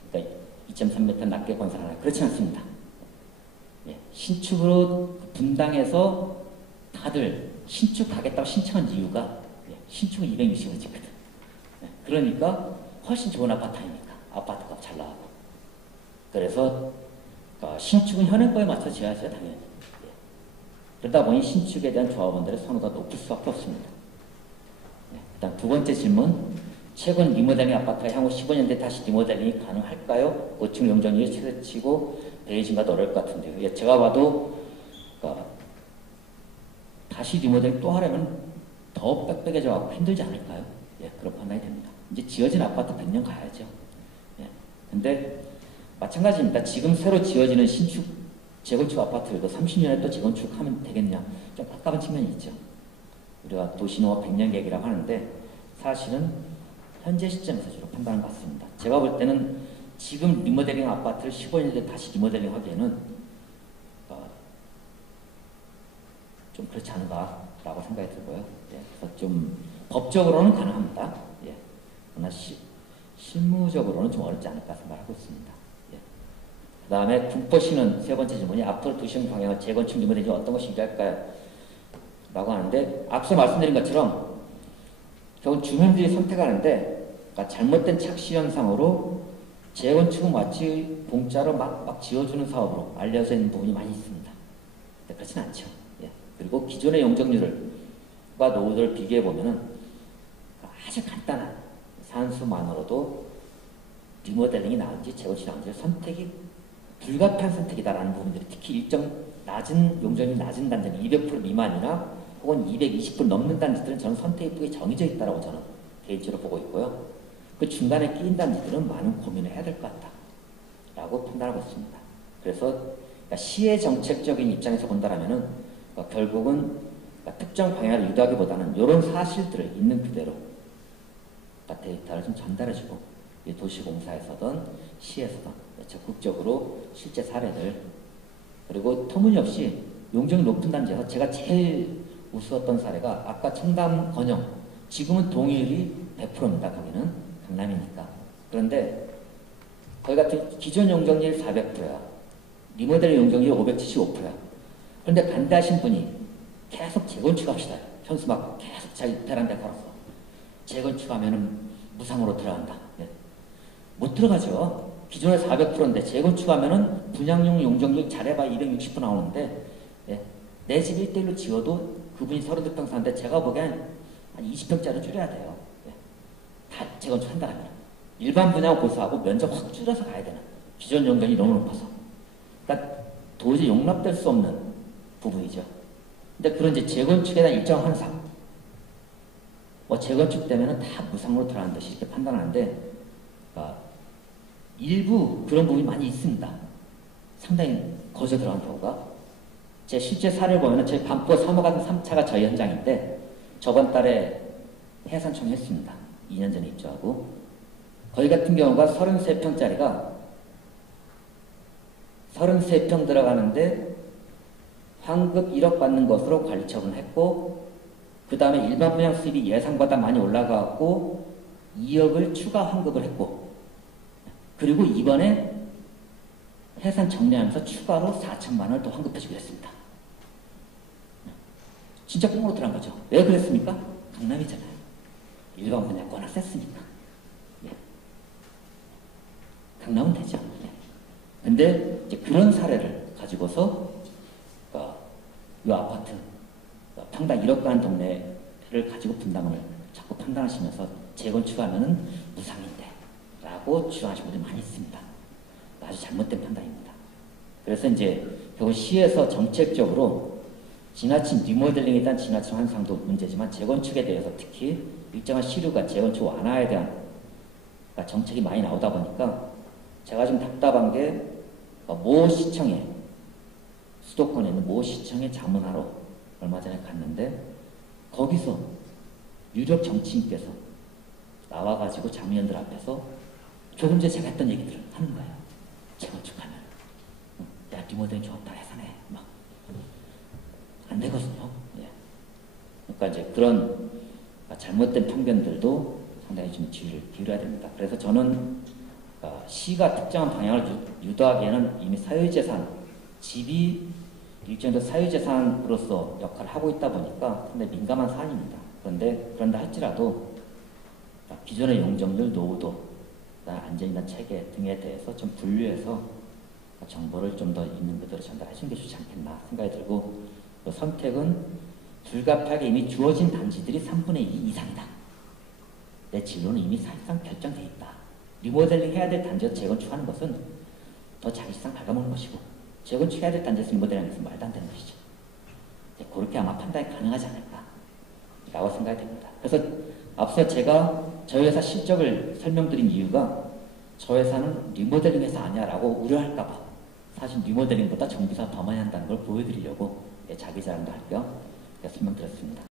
그러니까 2.3m 낮게 건설하나? 그렇지 않습니다. 예, 신축으로 분당해서 다들 신축하겠다고 신청한 이유가 신축은 260을 찍거든. 예, 그러니까 훨씬 좋은 아파트 아닙니까? 아파트값 잘 나가고. 그래서 신축은 현행법에 맞춰 지어야죠, 당연히. 그러다 보니 신축에 대한 조합원들의 선호가 높을 수밖에 없습니다. 일단 두 번째 질문, 최근 리모델링 아파트가 향후 15년 뒤에 다시 리모델링이 가능할까요? 5층 용적률이 최대치고 베이징가도 어려울 것 같은데요. 예, 제가 봐도 다시 리모델링 또 하려면 더 빽빽해져가고 힘들지 않을까요? 예, 그런 판단이 됩니다. 이제 지어진 아파트 100년 가야죠. 예, 근데 마찬가지입니다. 지금 새로 지어지는 신축 재건축 아파트들도 30년에 또 재건축하면 되겠냐? 좀 깝깝한 측면이 있죠. 우리가 도시농업 100년 계획이라고 하는데 사실은 현재 시점에서 주로 판단을 받습니다. 제가 볼 때는 지금 리모델링 아파트를 15년 뒤에 다시 리모델링 하기에는 좀 그렇지 않은가라고 생각이 들고요. 예, 그래서 좀 법적으로는 가능합니다. 예, 그러나 실무적으로는 좀 어렵지 않을까 생각하고 있습니다. 그 다음에 군포시는 세 번째 질문이 앞으로 도시형 방향을 재건축 리모델링 어떤 것이 유리할까요? 라고 하는데 앞서 말씀드린 것처럼 결국 주민들이 선택하는데 잘못된 착시 현상으로 재건축은 마치 공짜로 막 지어주는 사업으로 알려져 있는 부분이 많이 있습니다. 근데 그렇진 않죠. 예. 그리고 기존의 용적률과 노후도를 비교해 보면은 아주 간단한 산수만으로도 리모델링이 나은지 재건축이 나은지 선택이 불가피한 선택이다라는 부분들이 특히 일정 낮은 용적률이 낮은 단지는 200% 미만이나 혹은 220% 넘는 단지들은 저는 선택의 폭이 정해져 있다고 저는 개인적으로 보고 있고요. 그 중간에 끼인 단지들은 많은 고민을 해야 될 것 같다라고 판단하고 있습니다. 그래서 시의 정책적인 입장에서 본다라면은 결국은 특정 방향을 유도하기보다는 이런 사실들을 있는 그대로 데이터를 좀 전달해주고 도시공사에서든 시에서든 적극적으로 실제 사례들 그리고 터무니없이 용적이 높은 단지에서 제가 제일 우스웠던 사례가 아까 청담 건영 지금은 동의율이 100%입니다. 거기는 강남이니까. 그런데 거기 같은 기존 용적률 400%야. 리모델 용적률 575%야. 그런데 반대하신 분이 계속 재건축합시다. 현수막 계속 자기 베란다에 걸었어. 재건축하면은 무상으로 들어간다. 네. 못 들어가죠. 기존에 400%인데 재건축하면은 분양용 용적률 잘해봐 260% 나오는데 예, 내 집 1대1로 지어도 그분이 32평 사는데 제가 보기엔 한 20평짜리 줄여야 돼요. 예, 다 재건축한다면 일반 분양 고수하고 면적 확 줄여서 가야 되는 기존 용적률이 너무 높아서 그러니까 도저히 용납될 수 없는 부분이죠. 근데 그런 이제 재건축에 대한 일정 환상 재건축 되면은 다 무상으로 들어가는 듯이 이렇게 판단하는데 일부 그런 부분이 많이 있습니다. 상당히 거저 들어간 경우가. 제 실제 사례를 보면 저희 반포 3호 같은 3차가 저희 현장인데 저번 달에 해산청 했습니다. 2년 전에 입주하고. 거기 같은 경우가 33평짜리가 33평 들어가는데 환급 1억 받는 것으로 관리 처분했고 그 다음에 일반 분양 수입이 예상보다 많이 올라가고 2억을 추가 환급을 했고 그리고 이번에 해산 정리하면서 추가로 4천만 원을 또 환급해주기로 했습니다. 진짜 꽁으로 들어간 거죠. 왜 그랬습니까? 강남이잖아요. 일반 분양 워낙 셌으니까. 예. 강남은 되죠. 예. 근데 이제 그런 사례를 가지고서 이 아파트 평당 1억 가는 동네를 가지고 분담을 자꾸 판단하시면서 재건축하면은 무상인데 라고 주장하시는 분들이 많이 있습니다. 아주 잘못된 판단입니다. 그래서 이제 결국 시에서 정책적으로 지나친 리모델링에 대한 지나친 환상도 문제지만 재건축에 대해서 특히 일정한 시류가 재건축 완화에 대한 정책이 많이 나오다 보니까 제가 좀 답답한 게 모 시청에 수도권에 있는 모 시청에 자문하러 얼마 전에 갔는데 거기서 유력 정치인께서 나와가지고 장의원들 앞에서 조금 전에 제가 했던 얘기들을 하는 거예요. 재건축하면 야 리모델링 좋았다 해산해 막 안 되거든요. 예. 그러니까 이제 그런 잘못된 편견들도 상당히 좀 주의를 기울여야 됩니다. 그래서 저는 시가 특정한 방향을 유도하기에는 이미 사유재산, 집이 일정도 사유재산으로서 역할을 하고 있다 보니까 상당히 민감한 사안입니다. 그런다 할지라도 기존의 용적률, 노후도, 안전이나 체계 등에 대해서 좀 분류해서 정보를 좀 더 있는 그대로 전달하시는 게 좋지 않겠나 생각이 들고, 그 선택은 불가피하게 이미 주어진 단지들이 3분의 2 이상이다. 내 진로는 이미 사실상 결정되어 있다. 리모델링 해야 될 단지에서 재건축하는 것은 더 자기상 갉아먹는 것이고, 재건축해야 될 단지에서 리모델링하는 것은 말도 안 되는 것이죠. 그렇게 아마 판단이 가능하지 않을까라고 생각이 됩니다. 그래서 앞서 제가 저희 회사 실적을 설명드린 이유가 저 회사는 리모델링 회사 아니야라고 우려할까봐 사실 리모델링보다 정비사 더 많이 한다는 걸 보여드리려고 자기 자랑도 할 겸 설명드렸습니다.